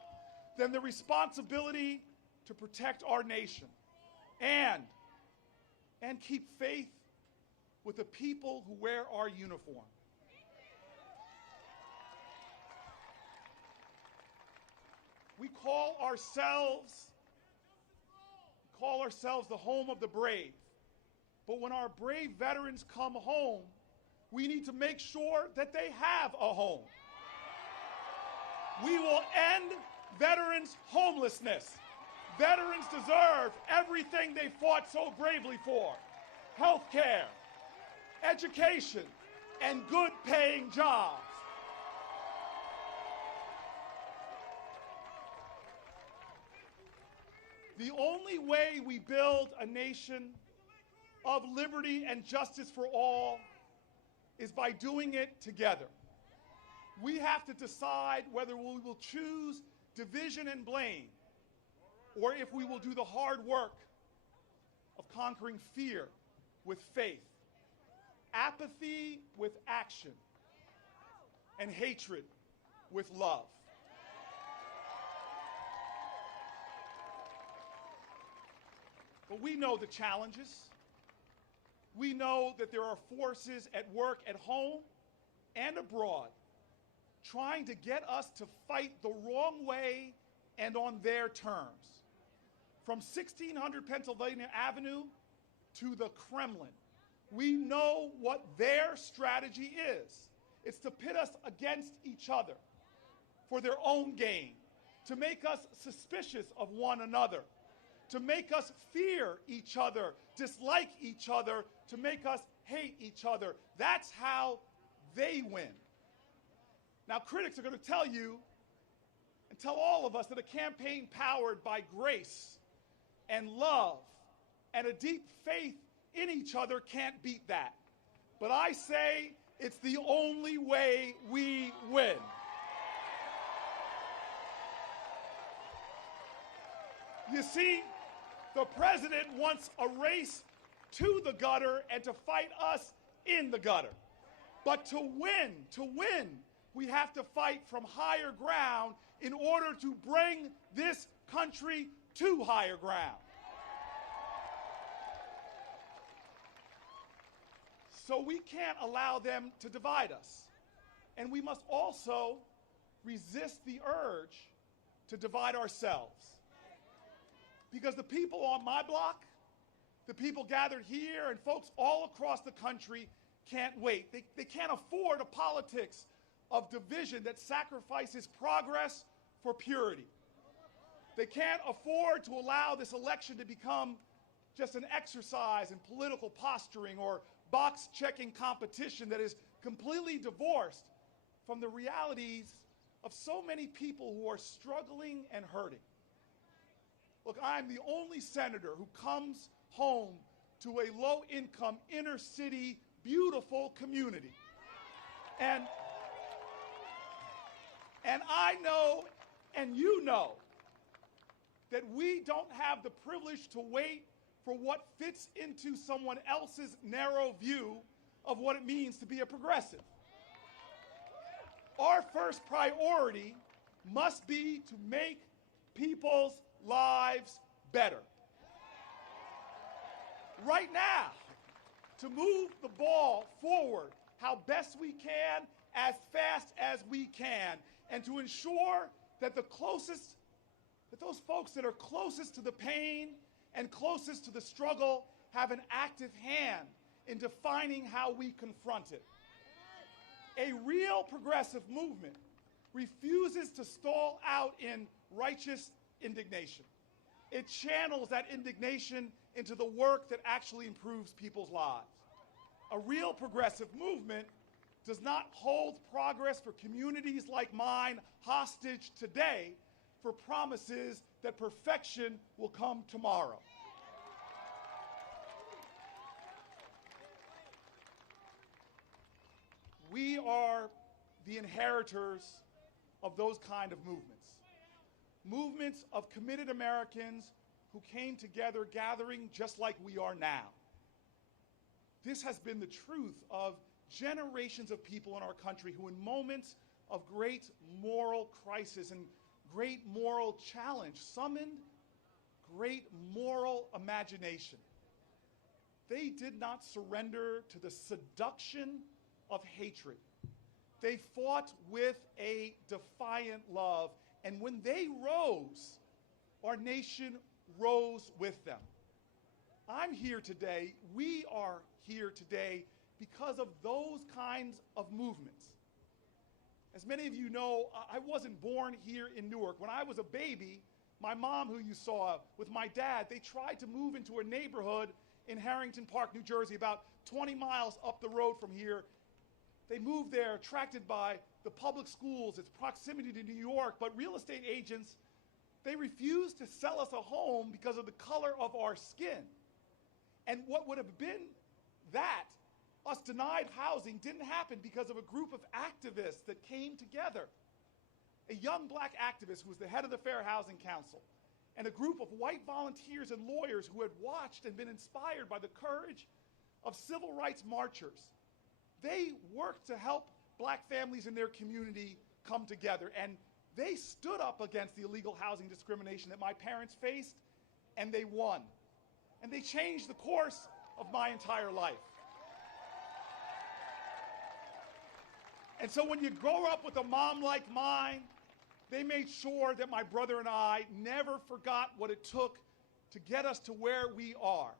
than the responsibility to protect our nation and keep faith with the people who wear our uniform. We call ourselves the home of the brave. But when our brave veterans come home, we need to make sure that they have a home. We will end veterans' homelessness. Veterans deserve everything they fought so bravely for: health care, education, and good paying jobs. The only way we build a nation of liberty and justice for all is by doing it together. We have to decide whether we will choose division and blame, or if we will do the hard work of conquering fear with faith, apathy with action, and hatred with love. But we know the challenges. We know that there are forces at work at home and abroad trying to get us to fight the wrong way and on their terms. From 1600 Pennsylvania Avenue to the Kremlin, we know what their strategy is. It's to pit us against each other for their own gain, to make us suspicious of one another, to make us fear each other, dislike each other, to make us hate each other. That's how they win. Now, critics are going to tell you and tell all of us that a campaign powered by grace and love and a deep faith in each other can't beat that. But I say it's the only way we win. You see, the president wants a race to the gutter and to fight us in the gutter. But to win, we have to fight from higher ground in order to bring this country to higher ground. So we can't allow them to divide us. And we must also resist the urge to divide ourselves. Because the people on my block, the people gathered here, and folks all across the country can't wait. They can't afford a politics of division that sacrifices progress for purity. They can't afford to allow this election to become just an exercise in political posturing or box-checking competition that is completely divorced from the realities of so many people who are struggling and hurting. Look, I'm the only senator who comes home to a low-income, inner-city, beautiful community. And I know, and you know, that we don't have the privilege to wait for what fits into someone else's narrow view of what it means to be a progressive. Our first priority must be to make people's lives better. Right now, to move the ball forward how best we can, as fast as we can, and to ensure that those folks that are closest to the pain and closest to the struggle have an active hand in defining how we confront it. A real progressive movement refuses to stall out in righteous indignation. It channels that indignation into the work that actually improves people's lives. A real progressive movement does not hold progress for communities like mine hostage today for promises that perfection will come tomorrow. We are the inheritors of those kind of movements. Movements of committed Americans who came together gathering just like we are now. This has been the truth of generations of people in our country who, in moments of great moral crisis and great moral challenge, summoned great moral imagination. They did not surrender to the seduction of hatred. They fought with a defiant love, and when they rose, our nation rose with them. I'm here today, we are here today because of those kinds of movements. As many of you know, I wasn't born here in Newark. When I was a baby, my mom, who you saw with my dad, they tried to move into a neighborhood in Harrington Park, New Jersey, about 20 miles up the road from here. They moved there attracted by the public schools, its proximity to New York, but real estate agents, they refused to sell us a home because of the color of our skin. And what would have been that, us denied housing, didn't happen because of a group of activists that came together. A young black activist who was the head of the Fair Housing Council, and a group of white volunteers and lawyers who had watched and been inspired by the courage of civil rights marchers. They worked to help black families in their community come together, and they stood up against the illegal housing discrimination that my parents faced, and they won. And they changed the course of my entire life. And so when you grow up with a mom like mine, they made sure that my brother and I never forgot what it took to get us to where we are.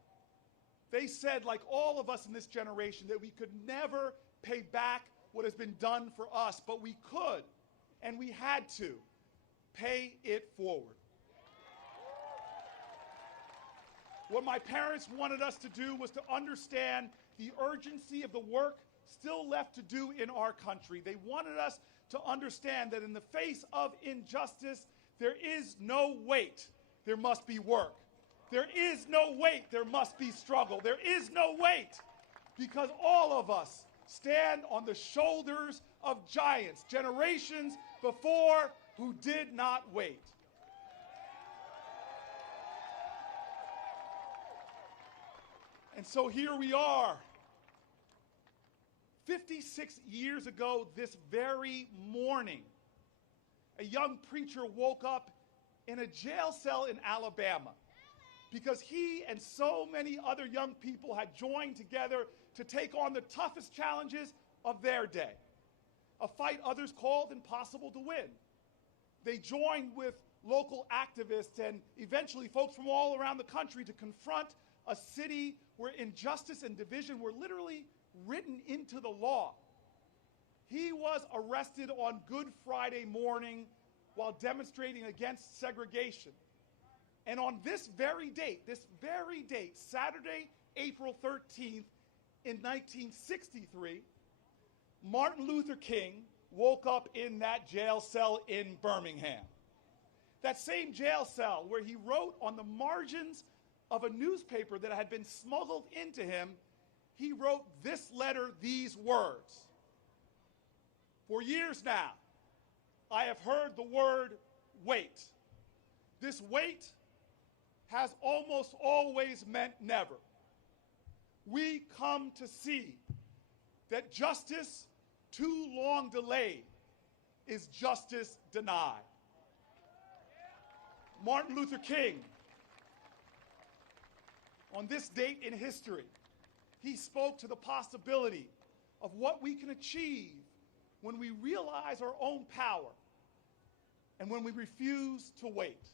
They said, like all of us in this generation, that we could never pay back what has been done for us, but we could, and we had to, pay it forward. What my parents wanted us to do was to understand the urgency of the work still left to do in our country. They wanted us to understand that in the face of injustice, there is no wait, there must be work. There is no wait, there must be struggle. There is no wait, because all of us stand on the shoulders of giants, generations before, who did not wait. And so here we are. 56 years ago this very morning, a young preacher woke up in a jail cell in Alabama because he and so many other young people had joined together to take on the toughest challenges of their day, a fight others called impossible to win. They joined with local activists and eventually folks from all around the country to confront a city where injustice and division were literally written into the law. He was arrested on Good Friday morning while demonstrating against segregation. And on this very date, Saturday, April 13th, in 1963, Martin Luther King woke up in that jail cell in Birmingham. That same jail cell where he wrote on the margins of a newspaper that had been smuggled into him, he wrote this letter, these words. For years now, I have heard the word wait. This wait has almost always meant never. We come to see that justice too long delayed is justice denied. Martin Luther King, on this date in history, he spoke to the possibility of what we can achieve when we realize our own power and when we refuse to wait.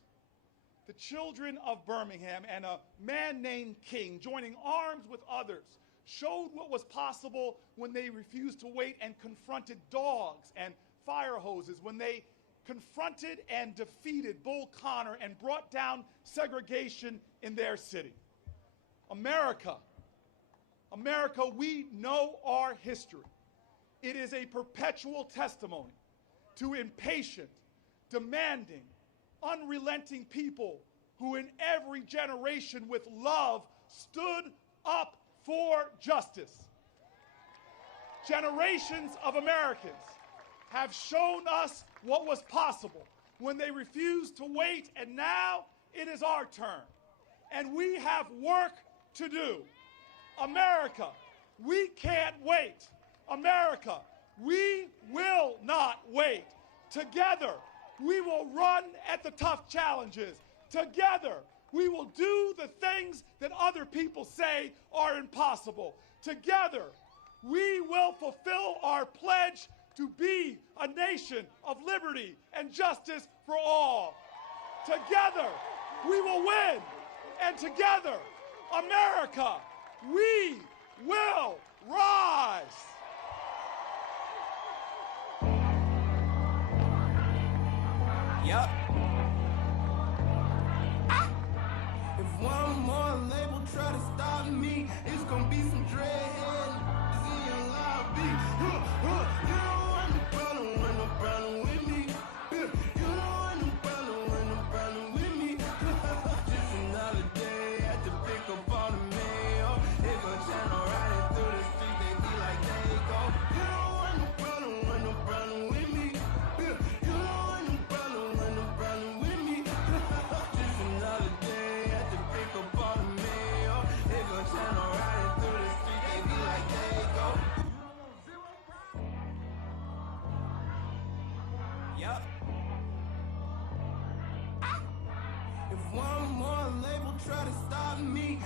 The children of Birmingham and a man named King, joining arms with others, showed what was possible when they refused to wait and confronted dogs and fire hoses, when they confronted and defeated Bull Connor and brought down segregation in their city. America, we know our history. It is a perpetual testimony to impatient, demanding, unrelenting people who in every generation with love stood up for justice. Generations of Americans have shown us what was possible when they refused to wait, and now it is our turn. And we have work to do. America, we can't wait. America, we will not wait. Together, we will run at the tough challenges. Together, we will do the things that other people say are impossible. Together, we will fulfill our pledge to be a nation of liberty and justice for all. Together, we will win. And together, America, we will rise. Yup. If one more label try to stop me, it's gonna be some dreadhead in your lobby. You don't want no problem with no problem with me. You don't want no problem with no problem with me. Just another day at the pick up all the mail. They go channel riding through the street, they be like they go. You don't want no problem with no problem with me. You don't want no problem with no problem with me. Just another day at the pick up all the mail. They go channel riding through the street, they be like they go. Yup. If one more label try to stop me,